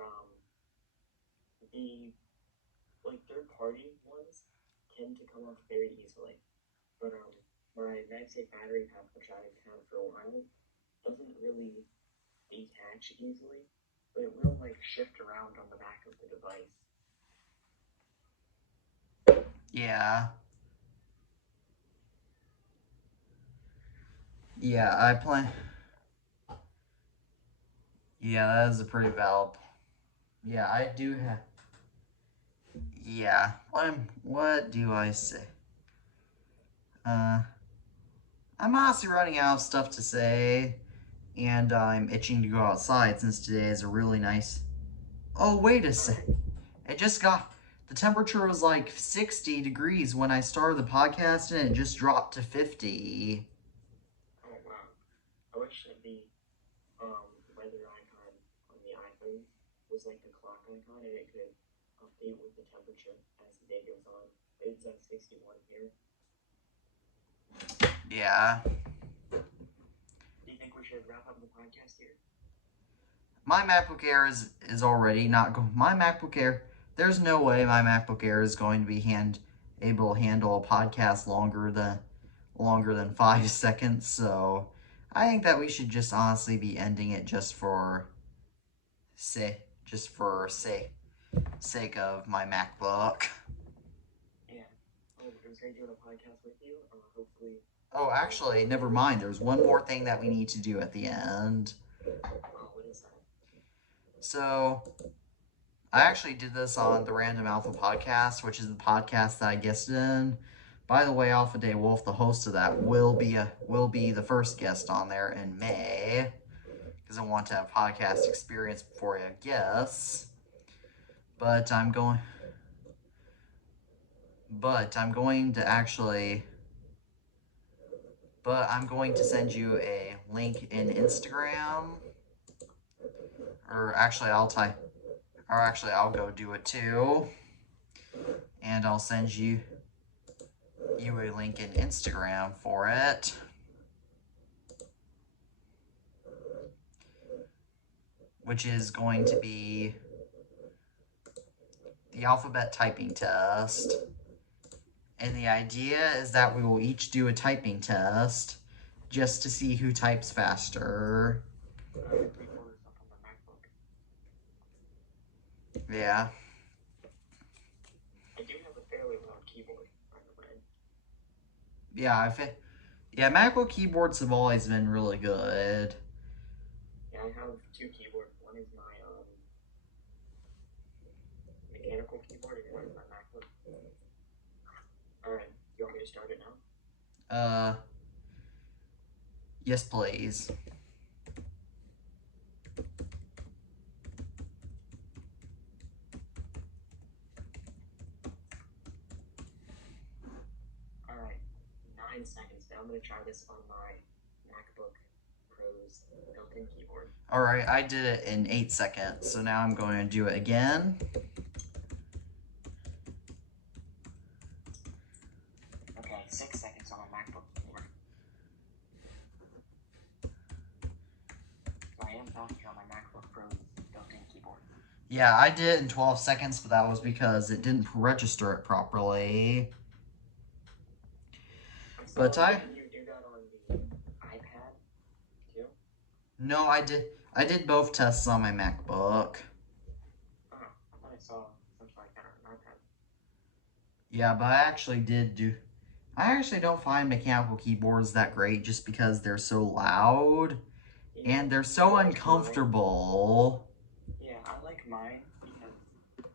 the third-party ones tend to come off very easily, but my MagSafe battery pack, which I've had for a while, doesn't really detach easily, but it will shift around on the back of the device. Yeah. Yeah, I plan. Yeah, that is a pretty valid. Yeah, I do have. Yeah. What do I say? I'm honestly running out of stuff to say, and I'm itching to go outside since today is a really nice. Oh, wait a sec. It just got. The temperature was like 60 degrees when I started the podcast, and it just dropped to 50. Oh wow! I wish that the weather icon on the iPhone was like the clock icon, and it could update with the temperature as the day goes on. It's at 61 here. Yeah. Do you think we should wrap up the podcast here? My MacBook Air is already not going. My MacBook Air, there's no way my MacBook Air is going to be able to handle a podcast longer than 5 seconds. So I think that we should just honestly be ending it just for sake of my MacBook. Yeah. Oh, it was great doing a podcast with you. Hopefully. Oh, actually, never mind. There's one more thing that we need to do at the end. Oh, what is that? So, I actually did this on the Random Alpha podcast, which is the podcast that I guested in. By the way, Alpha Day Wolf, the host of that, will be the first guest on there in May, because I want to have podcast experience before I guess. But I'm going to send you a link in Instagram. I'll go do it too. And I'll send you a link in Instagram for it. Which is going to be the alphabet typing test. And the idea is that we will each do a typing test just to see who types faster. Yeah. I do have a fairly loud keyboard, by the way. Yeah, MacBook keyboards have always been really good. Yeah, I have two keyboards. One is my mechanical keyboard and one is my MacBook. Alright, you want me to start it now? Yes, please. Alright, 9 seconds. Now I'm going to try this on my MacBook Pro's built-in keyboard. Alright, I did it in 8 seconds, so now I'm going to do it again. Okay, 6 seconds on my MacBook keyboard. I am faster on my MacBook Pro's built-in keyboard. Yeah, I did it in 12 seconds, but that was because it didn't register it properly. But Can you do that on the iPad too? No, I did both tests on my MacBook. Oh, I thought I saw something like that on an iPad. Yeah, but I actually don't find mechanical keyboards that great just because they're so loud and they're so uncomfortable. Yeah, I like mine because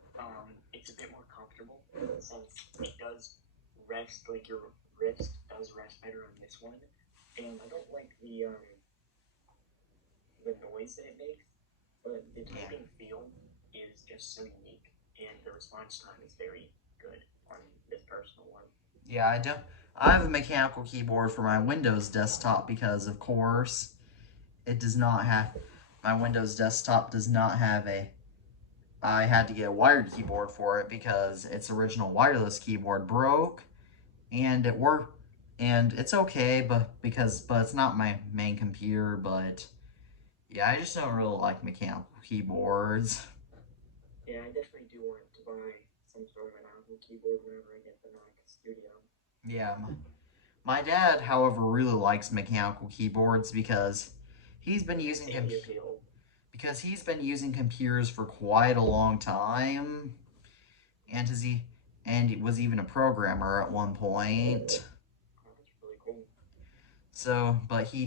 it's a bit more comfortable since it does rest, like your wrist does rest better on this one. And I don't like the noise that it makes, but the typing feel is just so unique, and the response time is very good on this personal one. Yeah, I have a mechanical keyboard for my Windows desktop because, of course, my Windows desktop does not have I had to get a wired keyboard for it because its original wireless keyboard broke, and it's okay, but it's not my main computer, but yeah, I just don't really like mechanical keyboards. Yeah, I definitely do want to buy some sort of an Apple keyboard whenever I get the Mac Studio. Yeah, my dad, however, really likes mechanical keyboards because he's been using computers for quite a long time, and he was even a programmer at one point. Oh, that's really cool. So, but he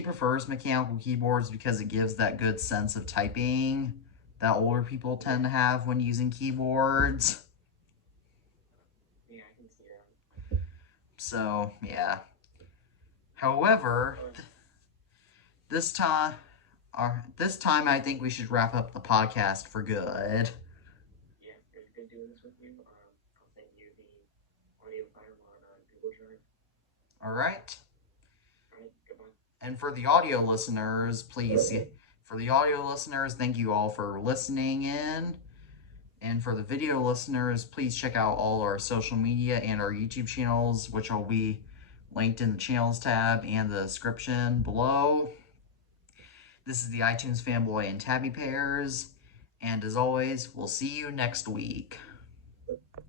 prefers mechanical keyboards because it gives that good sense of typing that older people tend to have when using keyboards. Yeah, I can see that. So, yeah. However, this time I think we should wrap up the podcast for good. Yeah, it was good doing this with you. I'll send you the audio file on Google Drive. All right. Goodbye. And for the audio listeners, thank you all for listening in. And for the video listeners, please check out all our social media and our YouTube channels, which will be linked in the channels tab and the description below. This is the iTunes Fanboy and Tabbypears, and as always, we'll see you next week.